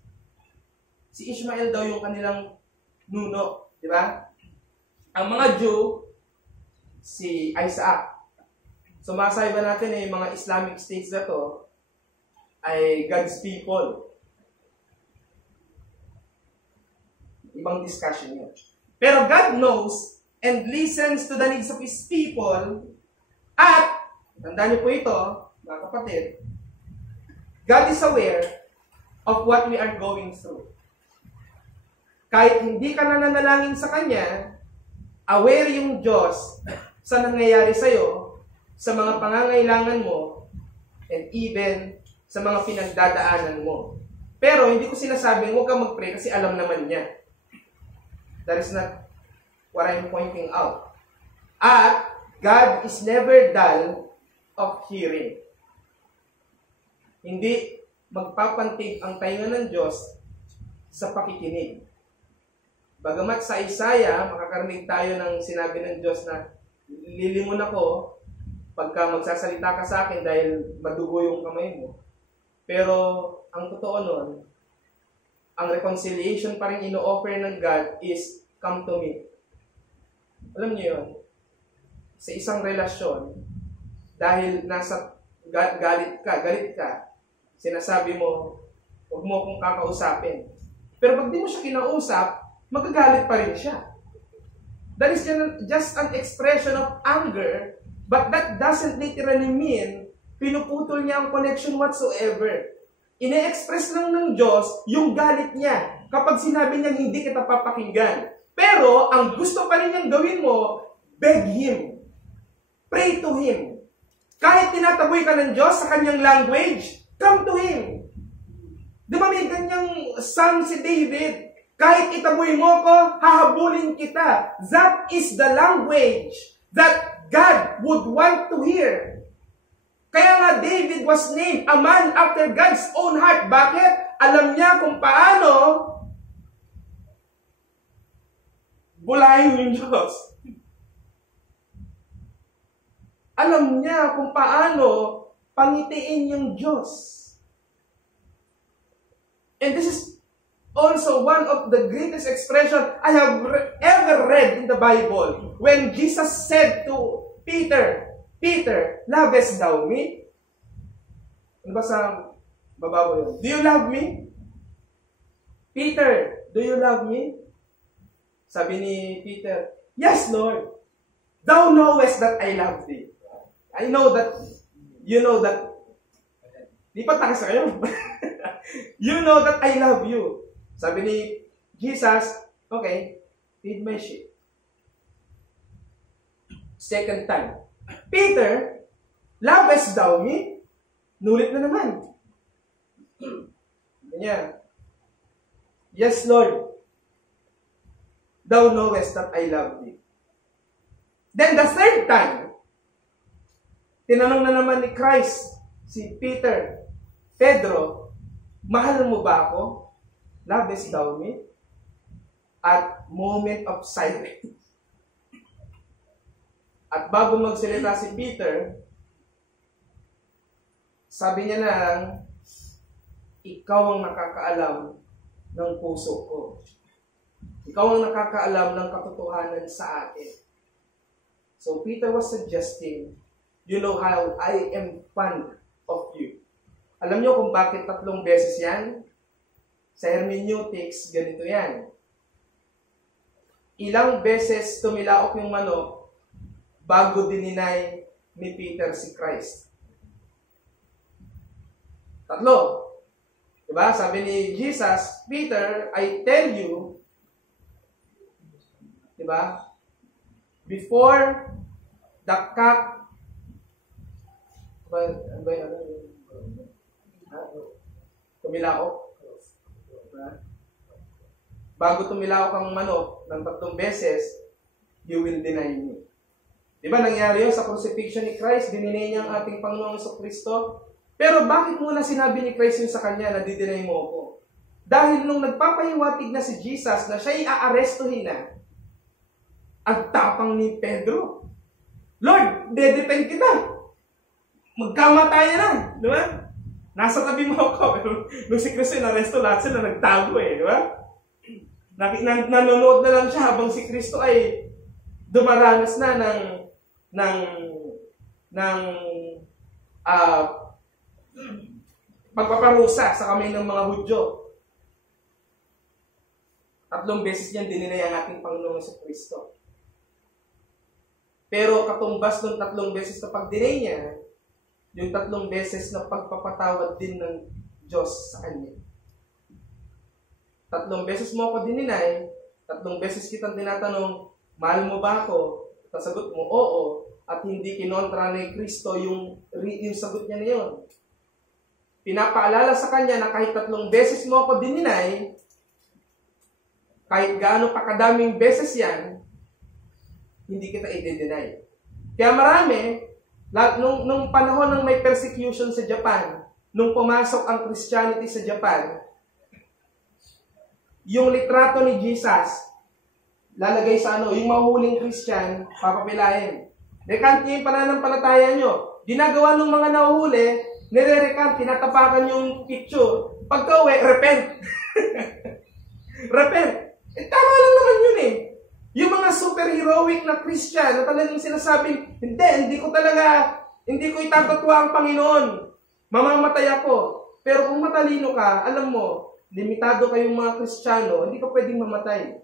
si Ishmael daw yung kanilang nuno, di ba? Ang mga Jew, si Isaac. So masabi ba natin yung mga Islamic states na to ay God's people. Ibang discussion yun. Pero God knows and listens to the needs of His people at, tandaan niyo po ito, mga kapatid, God is aware of what we are going through. Kahit hindi ka nananalangin sa Kanya, aware yung Diyos sa nangyayari sa'yo, sa mga pangangailangan mo, and even sa mga pinagdadaanan mo. Pero hindi ko sinasabing huwag kang mag-pray kasi alam naman niya. That is not what I'm pointing out. At God is never dull of hearing. Hindi magpapantig ang tainga ng Diyos sa pakikinig. Bagamat sa Isaiah, makakarinig tayo ng sinabi ng Diyos na lilingon ako pagka magsasalita ka sa akin dahil madugo yung kamay mo. Pero ang totoo nun, ang reconciliation pa rin ino-offer ng God is, come to me. Alam niyo yun? Sa isang relasyon, dahil nasa galit ka, sinasabi mo, huwag mo akong kakausapin. Pero pag di mo siya kinausap, magagalit pa rin siya. That is just an expression of anger, but that doesn't literally mean pinuputol niya ang connection whatsoever. Ine-express lang ng Diyos yung galit niya kapag sinabi niyang hindi kita papakinggan. Pero ang gusto pa rin niyang gawin mo, beg Him. Pray to Him. Kahit tinataboy ka ng Diyos sa kanyang language, come to Him. Di ba may ganyang psalm si David? Kahit itaboy mo ko, hahabulin kita. That is the language that God would want to hear. Kaya nga David was named a man after God's own heart. Bakit? Alam niya kung paano bulahin yung Diyos. Alam niya kung paano pangitiin yung Diyos. And this is also one of the greatest expression I have ever read in the Bible. When Jesus said to Peter, Peter, lovest thou me? Ano ba sa baba mo yun? Do you love me? Peter, do you love me? Sabi ni Peter, yes, Lord. Thou knowest that I love thee. I know that, you know that, di pa takas na kayo. You know that I love you. Sabi ni Jesus, okay, feed my sheep. Second time, Peter, lovest thou me? Nulit na naman. Ganyan. Yes, Lord. Thou knowest that I love thee. Then the third time, tinanong na naman ni Christ, si Peter, Pedro, mahal mo ba ako? Lovest thou me? At moment of silence. At bago magsalita si Peter, sabi niya na, ikaw ang nakakaalam ng puso ko. Ikaw ang nakakaalam ng katotohanan sa atin. So Peter was suggesting, you know how I am fond of you. Alam niyo kung bakit 3 beses yan? Sa hermeneutics, ganito yan. Ilang beses tumilaok yung manok bago dininay ni Peter si Christ? 3. Diba? Sabi ni Jesus, Peter, I tell you, diba? Before the cock tumilaok. Bago tumilaok ang manok ng 3 beses, you will deny me. Diba nangyari yun sa crucifixion ni Christ? Dininay niya ang ating Panginoong Kristo. Pero bakit muna sinabi ni Christ yun sa kanya na didinay mo ako? Dahil nung nagpapahiwatig na si Jesus na siya'y aarestuhin na, ang tapang ni Pedro. Lord, dedepend kita. Magkamatayan na. Di ba? Nasa tabi mo ako. Pero nung si Kristo inaresto, lahat sila nagtago eh. Di ba? Nanonood na lang siya habang si Kristo ay dumaranas na ng pagpaparusa sa kamay ng mga Hudyo. 3 beses niyan dininay ang ating Panginoong Kristo. Pero katumbas ng 3 beses na pag-deny niya, yung 3 beses na pagpapatawad din ng Diyos sa Kanya. 3 beses mo ako dininay, 3 beses kitang tinatanong, mahal mo ba ako? Sasagot mo, oo. At hindi kinontra ni Kristo yung sagot niya na yun. Pinapaalala sa Kanya na kahit 3 beses mo ako dininay, kahit gaano pa kadaming beses yan, hindi kita i-deny. Kaya marami, nung panahon ng may persecution sa Japan, nung pumasok ang Christianity sa Japan, yung litrato ni Jesus, lalagay sa yung mahuling Christian, papapilahin. Recant niyo yung pananampalataya nyo. Ginagawa ng mga nahuhuli, nire-recant, tinatapakan yung picture. Pagka-uwi, repent. Repent. Tama lang naman yun eh. Yung mga super-heroic na Christian na talagang sinasabing, hindi ko itatotwa ang Panginoon. Mamamatay ako. Pero kung matalino ka, alam mo, limitado kayong mga Kristiyano, hindi ka pwedeng mamatay.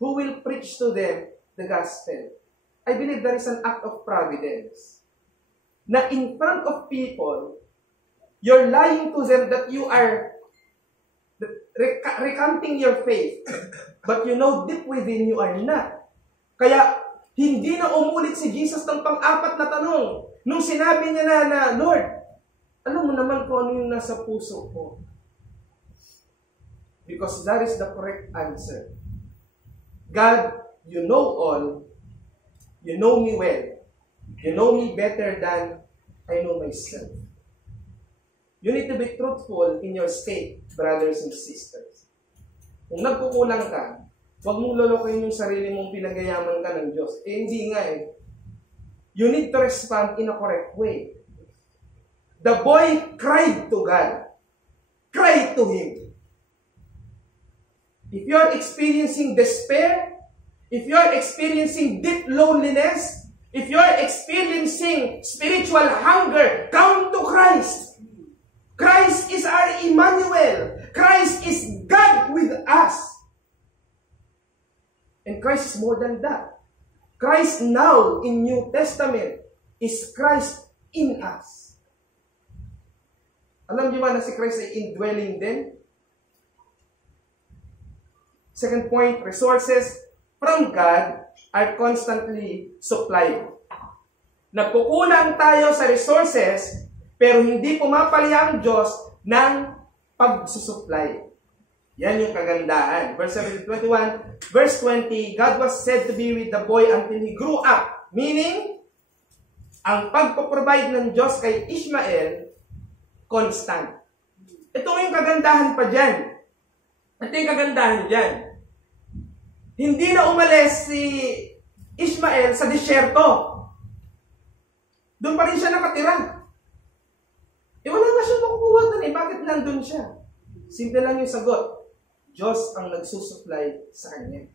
Who will preach to them the gospel? I believe there is an act of providence. Na in front of people, you're lying to them that you are recanting your faith, but you know deep within you are not. Kaya, hindi na umulit si Jesus ng pang-4 na tanong. Nung sinabi niya na, Lord, alam mo naman kung ano yung nasa puso ko. Because that is the correct answer. God, you know all. You know me well. You know me better than I know myself. You need to be truthful in your state, brothers and sisters. Kung nagkukulang ka, huwag mong lolokohin yung sarili mong pinagayaman ka ng Diyos. Hindi nga eh. You need to respond in a correct way. The boy cried to God. Cried to Him. If you are experiencing despair, if you are experiencing deep loneliness, if you are experiencing spiritual hunger, come to Christ. Christ is our Emmanuel. Christ is God with us. And Christ is more than that. Christ now in New Testament is Christ in us. Alam niyo ba na si Christ ay indwelling din? Second point, resources from God are constantly supplied. Nagkukulang tayo sa resources, pero hindi pumapalya ang Diyos ng pagsusupply. Yan yung kagandahan. Verse 21, verse 20, God was said to be with the boy until he grew up. Meaning, ang pagpaprovide ng Diyos kay Ishmael, constant. Ito yung kagandahan pa dyan. Ito yung kagandahan dyan. Hindi na umalis si Ishmael sa disyerto. Doon pa rin siya nakatira. Wala na siya makukuha doon eh. Bakit nandun siya? Simple lang yung sagot. Diyos ang nagsusupply sa kanya.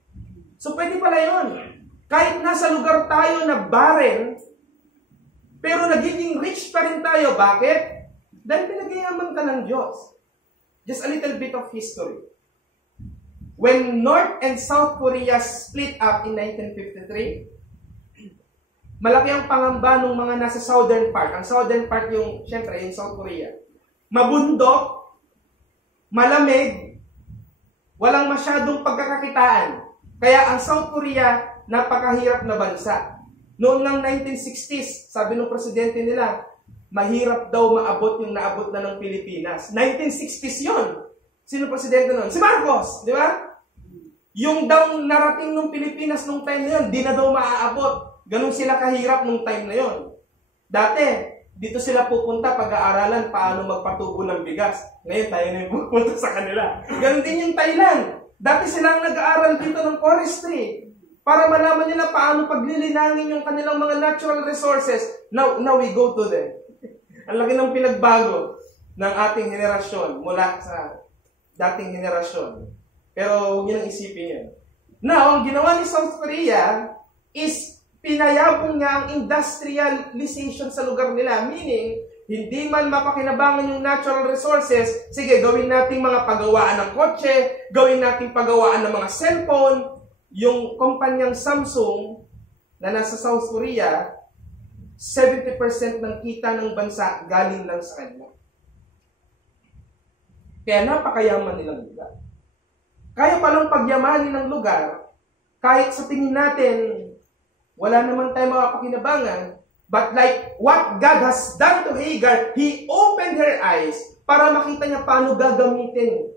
So pwede pala yun. Kahit nasa lugar tayo na barren, pero nagiging rich pa rin tayo. Bakit? Dahil pinagayaman ka ng Diyos. Just a little bit of history. When North and South Korea split up in 1953, malaki ang pangamba ng mga nasa southern part. Ang southern part yung, syempre, yung South Korea. Mabundok, malamig, walang masyadong pagkakakitaan. Kaya ang South Korea, napakahirap na bansa. Noong ng 1960s, sabi ng presidente nila, mahirap daw maabot yung naabot na ng Pilipinas. 1960s yun. Sino presidente noon? Si Marcos, di ba? Yung daw narating ng Pilipinas nung time na yun, di na daw maaabot. Ganun sila kahirap nung time na yun. Dati, dito sila pupunta pag-aaralan paano magpatubo ng bigas. Ngayon tayo na yung pupunta sa kanila. Ganun din yung Thailand. Dati silang nag-aaral dito ng forestry para malaman nila paano paglilinangin yung kanilang mga natural resources. Now we go to them. Ang laki ng pinagbago ng ating henerasyon mula sa dating henerasyon. Pero huwag niyo nang isipin yun. Now, ang ginawa ni South Korea is pinayabong niya ang industrialization sa lugar nila. Meaning, hindi man mapakinabangan yung natural resources, sige, gawin natin mga pagawaan ng kotse, gawin natin pagawaan ng mga cellphone. Yung kumpanyang Samsung na nasa South Korea, 70% ng kita ng bansa galing lang sa kanila. Kaya napakayaman nilang lugar. Kaya palang pagyamanin ng lugar, kahit sa tingin natin, wala naman tayo makapakinabangan, but like what God has done to Hagar, He opened her eyes para makita niya paano gagamitin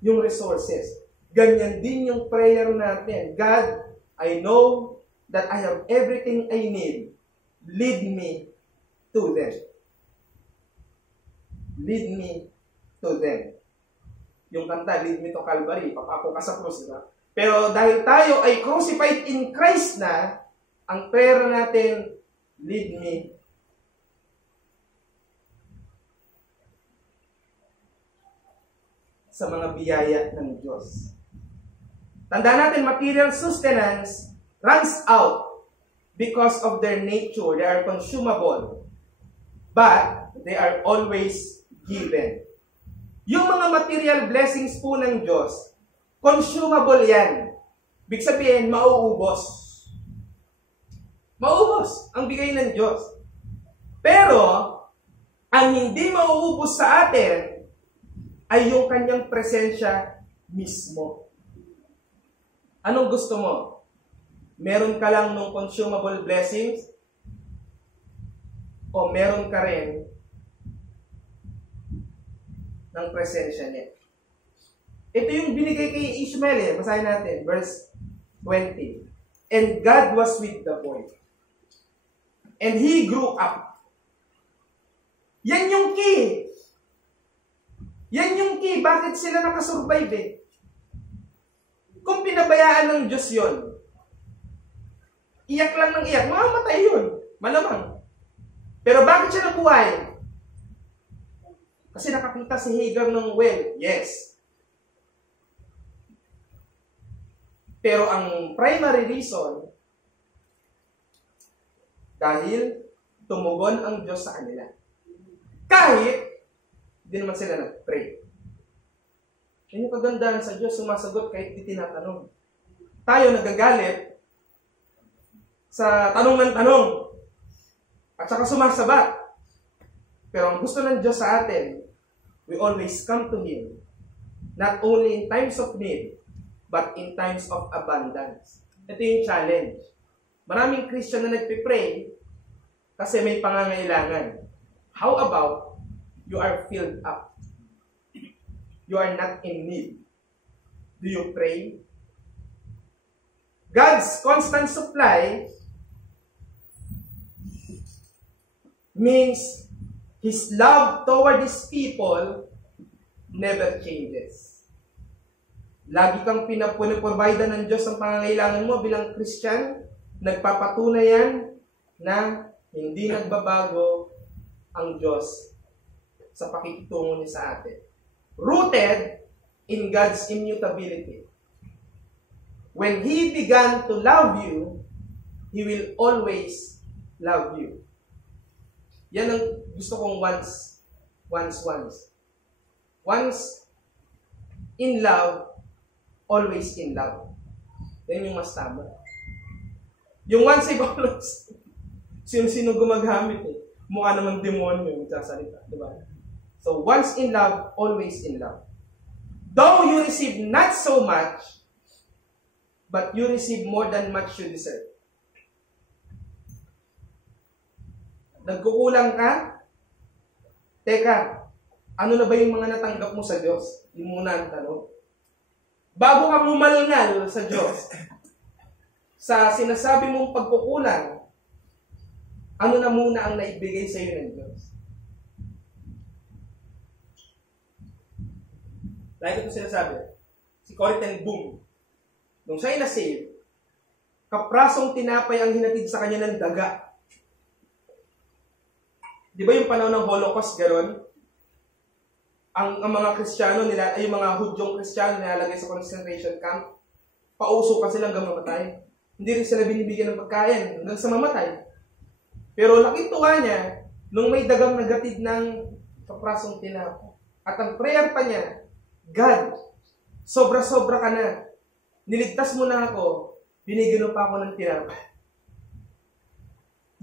yung resources. Ganyan din yung prayer natin. God, I know that I have everything I need. Lead me to them. Lead me to them. Yung kanta, lead me to Calvary. Papako ka sa krus, diba? Pero dahil tayo ay crucified in Christ na, ang prayer natin, lead me sa mga biyaya ng Diyos. Tandaan natin, material sustenance runs out because of their nature. They are consumable. But they are always given. Yung mga material blessings po ng Diyos, consumable yan. Ibig sabihin, mauubos. Mauubos ang bigay ng Diyos. Pero, ang hindi mauubos sa atin ay yung kanyang presensya mismo. Anong gusto mo? Meron ka lang ng consumable blessings? o meron ka rin ng presensya niya. Ito yung binigay kay Ishmael eh. Basahin natin, verse 20. And God was with the boy. And he grew up. Yan yung key. Yan yung key. Bakit sila nakasurvive eh? Kung pinabayaan ng Diyos yon, iyak lang ng iyak, mamamatay yun. Malamang. Pero bakit siya nabuhay? Kasi nakakita si Hagar ng well. Yes. Pero ang primary reason, dahil tumugon ang Diyos sa kanila. Kahit, hindi naman sila nag-pray. Yan yung kagandahan sa Diyos, sumasagot kahit di tinatanong. Tayo nagagalit sa tanong ng tanong. At saka sumasabat. Pero ang gusto ng Diyos sa atin, we always come to Him. Not only in times of need, but in times of abundance. Ito yung challenge. Maraming Christian na nagpipray kasi may pangangailangan. How about you are filled up? You are not in need. Do you pray? God's constant supply means His love toward His people never changes. Lagi kang pinaprovide ng Diyos ang pangangailangan mo bilang Christian, nagpapatunay yan na hindi nagbabago ang Diyos sa pakikitungo niya sa atin. Rooted in God's immutability. When He began to love you, He will always love you. Yan ang gusto kong once. Once in love, always in love. Yan yung mas tama. Yung once save always, sino-sino gumagamit eh. Mukha naman demonyo yung nagsasalita. Diba? So, once in love, always in love. Though you receive not so much, but you receive more than much you deserve. Nagkukulang ka? Teka, ano na ba yung mga natanggap mo sa Diyos? Yung muna ang tanong. Bago ka mumalngal sa Diyos, sa sinasabi mong pagkukulang, ano na muna ang naibigay sa iyo ng Diyos? Like ito sinasabi, si Corrie ten Boom, nung siya'y na-save, kaprasong tinapay ang hinatid sa kanya ng daga. Di ba yung panahon ng Holocaust, gano'n? Ang mga Kristiyano nila, ay yung mga Hudyong Kristiyano nilalagay sa concentration camp, pausukan silang hanggang mamatay. Hindi rin sila binibigyan ng pagkain hanggang sa mamatay. Pero laking tuwa niya, nung may dagang nagatid ng kaprasong tinapay. At ang prayer pa niya, God, sobra-sobra ka na. Niligtas mo na ako, binigyan mo pa ako ng tinapay.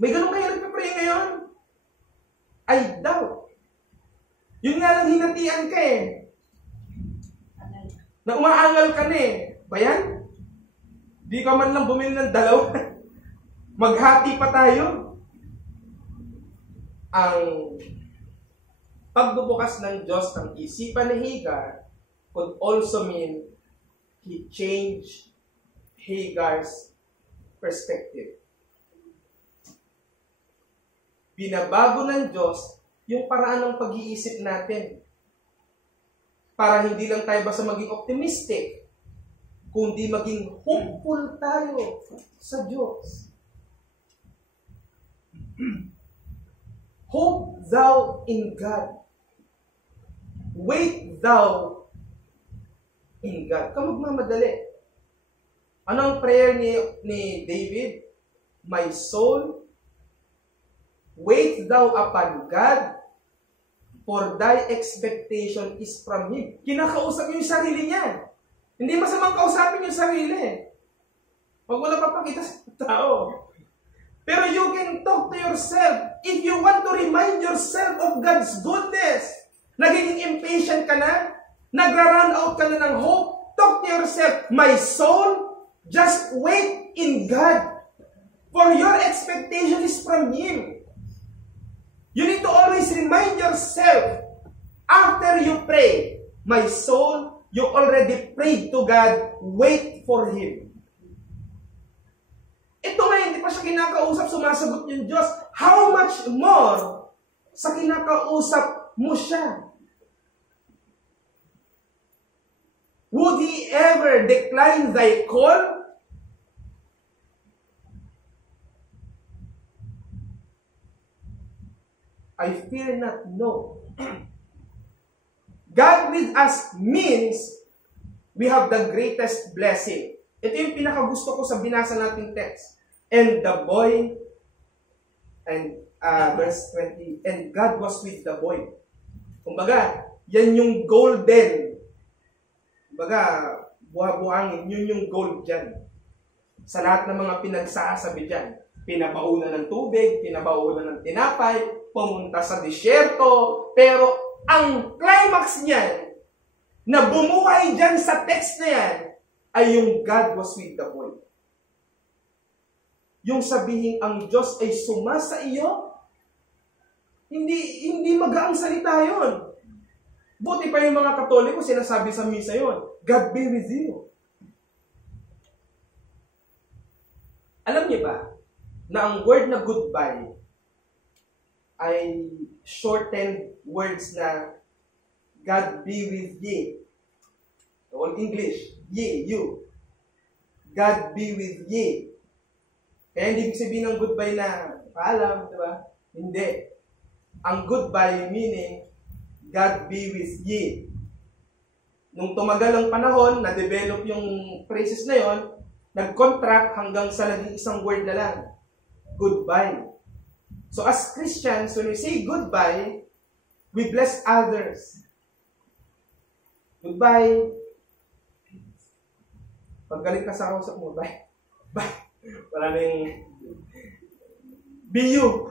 May ganun kayo nagpapray ngayon? I doubt. Yun nga lang hinatian ka eh. Na umaangal ka na eh. Bayan? Di ka man lang bumili ng dalawa. Maghati pa tayo. Ang pagbubukas ng Diyos ng isipan ni Hagar could also mean He changed Hagar's perspective. Binabago ng Diyos yung paraan ng pag-iisip natin. Para hindi lang tayo basta maging optimistic, kundi maging hopeful tayo sa Diyos. Hope thou in God. Wait thou in God. Kung magmamadali. Ano ang prayer ni David? My soul, wait thou upon God, for thy expectation is from Him. Kinakausap niyo yung sarili niya. Hindi masamang kausapin yung sarili. Huwag mo lang papakita sa tao. Pero you can talk to yourself. If you want to remind yourself of God's goodness, nagiging impatient ka na, nagra-run out ka na ng hope, talk to yourself, my soul, just wait in God. For your expectation is from Him. You need to always remind yourself, after you pray, my soul, you already prayed to God, wait for Him. Ito nga, hindi pa siya kinakausap, sumasagot yung Diyos. How much more sa kinakausap mo siya? Would He ever decline thy call? I fear not, no. God with us means we have the greatest blessing. Ito yung pinakagusto ko sa binasa nating text. And the boy, and verse 20, and God was with the boy. Kumbaga, yan yung golden. Kumbaga, buha-buhangin, yun yung gold dyan. Sa lahat ng mga pinagsasabi dyan. Pinabaunan ng tubig, pinabaunan ng tinapay, pumunta sa disyerto, pero ang climax niyan, na bumuhay dyan sa text na yan, ay yung God was with the boy. Yung sabihin ang Diyos ay sumasa iyo, hindi magaang salita yun. Buti pa yung mga Katoliko, sinasabi sa misa yun, God be with you. Alam niyo ba, na ang word na goodbye ay shortened words na God be with ye. All English, ye, you. God be with ye. Kaya hindi sabihin ng goodbye na paalam, di ba? Hindi. Ang goodbye meaning, God be with ye. Nung tumagal ang panahon, na-develop yung phrases na yon, nag-contract hanggang sa naging isang word na lang. Goodbye. So as Christians, when we say goodbye, we bless others. Goodbye. Paggalit ka sa kausap mo, bye. Bye. Wala na yung be you.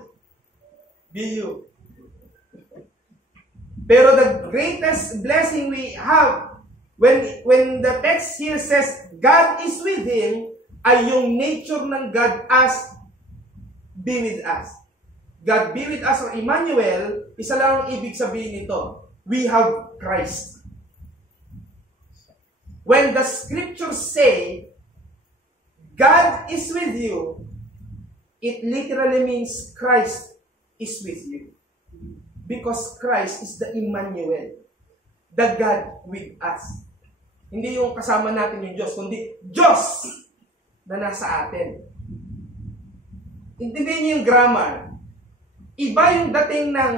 Be you. Pero the greatest blessing we have, when the text here says, God is with him, ay yung nature ng God as be with us. God be with us, or Emmanuel, isa lang ang ibig sabihin nito. We have Christ. When the scriptures say, God is with you, it literally means Christ is with you. Because Christ is the Emmanuel, the God with us. Hindi yung kasama natin yung Diyos, kundi Diyos na nasa atin. Intindihin niyo yung grammar. Iba yung dating ng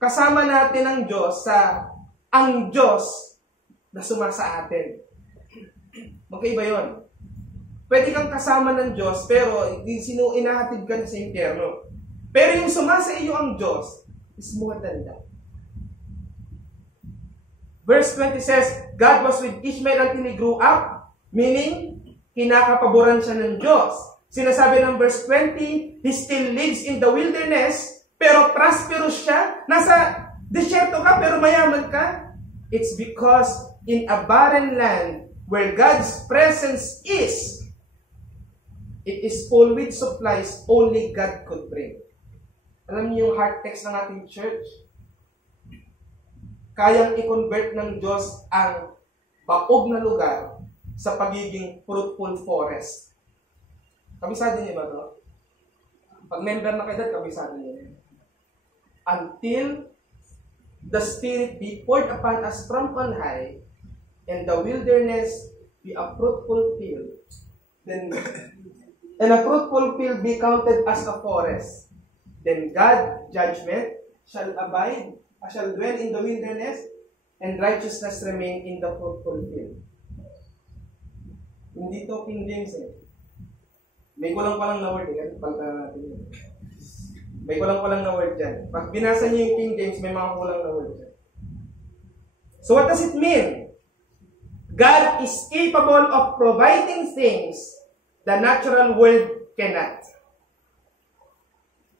kasama natin ng Diyos sa ang Diyos na sumasa atin. Magkaiba yun. Pwede kang kasama ng Diyos, pero inahatid ka sa impyerno. Pero yung sumasa iyo ang Diyos is more than that. Verse 20 says, God was with Ishmael until he grew up, meaning, kinakapaboran siya ng Diyos. Sinasabi ng verse 20, he still lives in the wilderness, pero prosperous siya. Nasa desyerto ka, pero mayaman ka. It's because in a barren land, where God's presence is, it is full with supplies only God could bring. Alam niyo yung heart text ng ating church? Kayang i-convert ng Diyos ang baog na lugar sa pagiging fruitful forest. Kabisado niyo ba ito? Pag member na kayo, kabisado niyo. Until the Spirit be poured upon us from on high, and the wilderness be a fruitful field, then and a fruitful field be counted as a forest. Then God, judgment, shall dwell in the wilderness, and righteousness remain in the fruitful field. Hindi to King James eh. May kulang-kulang na word eh. Palitan natin yun. May kulang-kulang na word dyan. Pag binasa niyo yung King James, may mga kulang na word dyan. So what does it mean? God is capable of providing things the natural world cannot.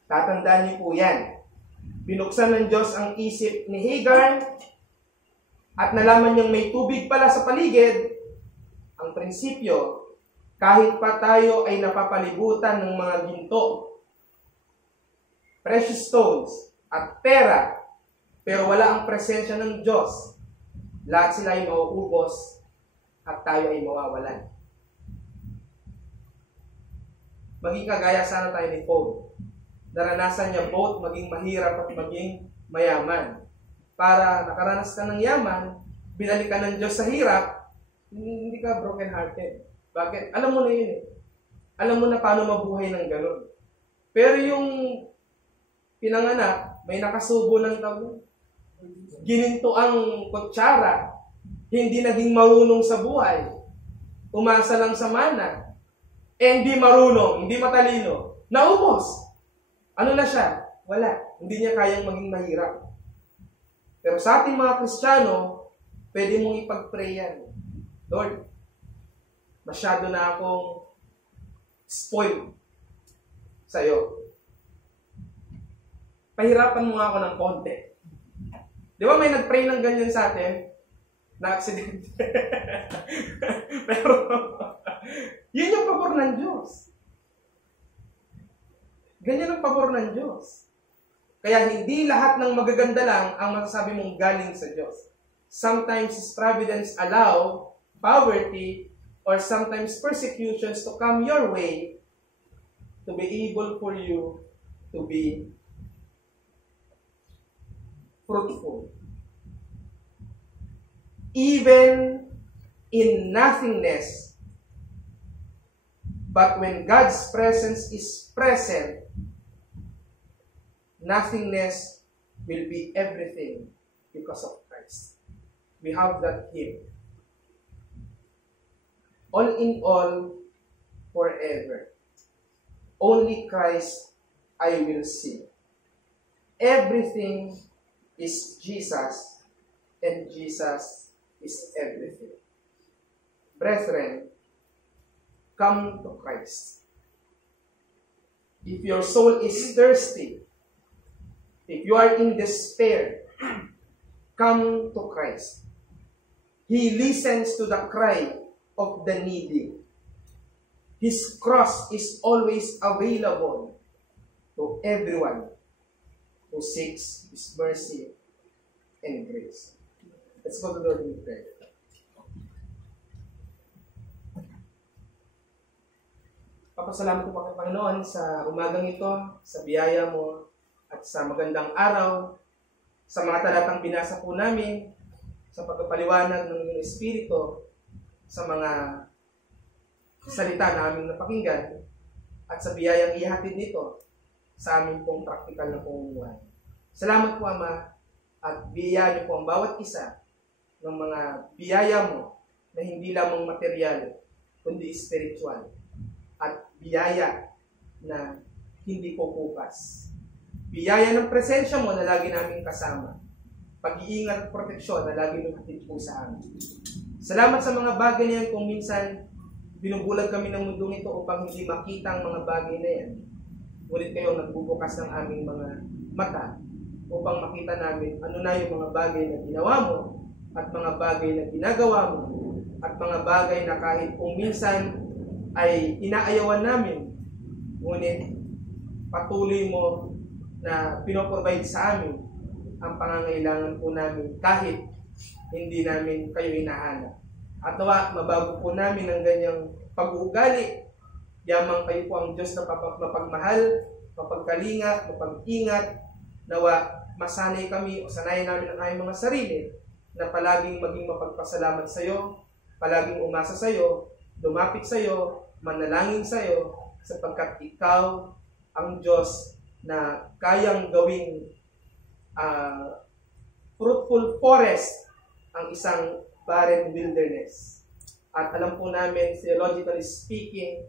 Tatandaan niyo po yan. Binuksan ng Diyos ang isip ni Hagar at nalaman niyang may tubig pala sa paligid. Ang prinsipyo, kahit pa tayo ay napapalibutan ng mga ginto, precious stones, at pera, pero wala ang presensya ng Diyos, lahat sila ay mauubos at tayo ay mawawalan. Maging kagaya sana tayo ni Paul. Naranasan niya both maging mahirap at maging mayaman. Para nakaranas ka ng yaman, binalik ka ng Diyos sa hirap, hindi ka broken hearted. Bakit? Alam mo na yun eh. Alam mo na paano mabuhay ng ganun. Pero yung pinanganak, may nakasubo ng tawag. Gininto ang kutsara, hindi naging marunong sa buhay. Umasa lang sa mana. Hindi marunong, hindi matalino. Naubos. Ano na siya? Wala. Hindi niya kayang maging mahirap. Pero sa ating mga Kristiyano, pwede mong ipag-pray yan. Lord, masyado na akong spoiled sa'yo. Pahirapan mo nga ako ng konti. Di ba may nag-pray ng ganyan sa atin? Na-accident. Pero, yun yung pabor ng Diyos. Ganyan ang pabor ng Diyos. Kaya hindi lahat ng magaganda lang ang masasabi mong galing sa Diyos. Sometimes His providence allow poverty or sometimes persecutions to come your way to be able for you to be fruitful. Even in nothingness, but when God's presence is present, nothingness will be everything because of Christ. We have that hymn. All in all, forever. Only Christ I will see. Everything is Jesus, and Jesus is everything. Brethren, come to Christ. If your soul is thirsty, if you are in despair, come to Christ. He listens to the cry of the needy. His cross is always available to everyone who seeks His mercy and grace. Let's go to the Lord in prayer. Papasalamat po kami, Panginoon, sa umagang ito, sa biyaya mo, at sa magandang araw, sa mga talatang binasa po namin, sa pagpapaliwanag ng iyong Espiritu, sa mga salita na aming napakinggan, at sa biyayang ihatid nito sa aming pong praktikal na pamumuhay. Salamat po, Ama, at biyaya niyo po ang bawat isa ng mga biyaya mo na hindi lamang material, kundi spiritual. At biyaya na hindi pupupas. Biyaya ng presensya mo na lagi namin kasama. Pag-iingat at proteksyon na lagi mong hatid po sa amin. Salamat sa mga bagay na yan kung minsan binubulag kami ng mundong ito upang hindi makita ang mga bagay na yan. Ngunit kayo nagbubukas ng aming mga mata upang makita namin ano na yung mga bagay na ginawa mo at mga bagay na ginagawa mo at mga bagay na kahit kung minsan ay inaayawan namin, ngunit patuloy mo na pinoprovide sa amin ang pangangailangan po namin kahit hindi namin kayo hinahanap. At nawa, mabago po namin ang ganyang pag-uugali. Yamang kayo po ang Diyos na mapagmahal, mapagkalinga, mapag-ingat. Nawa, masanay kami o sanayin namin ang aming mga sarili na palaging maging mapagpasalamat sa iyo, palaging umasa sa iyo, lumapit sa iyo, manalangin sa iyo, sapagkat ikaw ang Diyos na kayang gawing fruitful forest ang isang barren wilderness. At alam po namin, theologically speaking,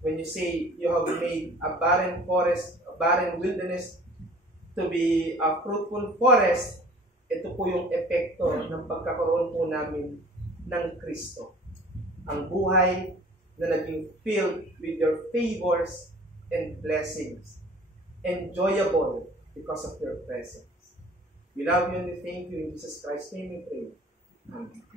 when you say you have made a barren forest, a barren wilderness to be a fruitful forest, ito po yung epekto ng pagkakaroon po namin ng Kristo. Ang buhay na naging filled with your favors and blessings. Enjoyable because of your presence. We love you and we thank you. In Jesus Christ's name we pray. Amen.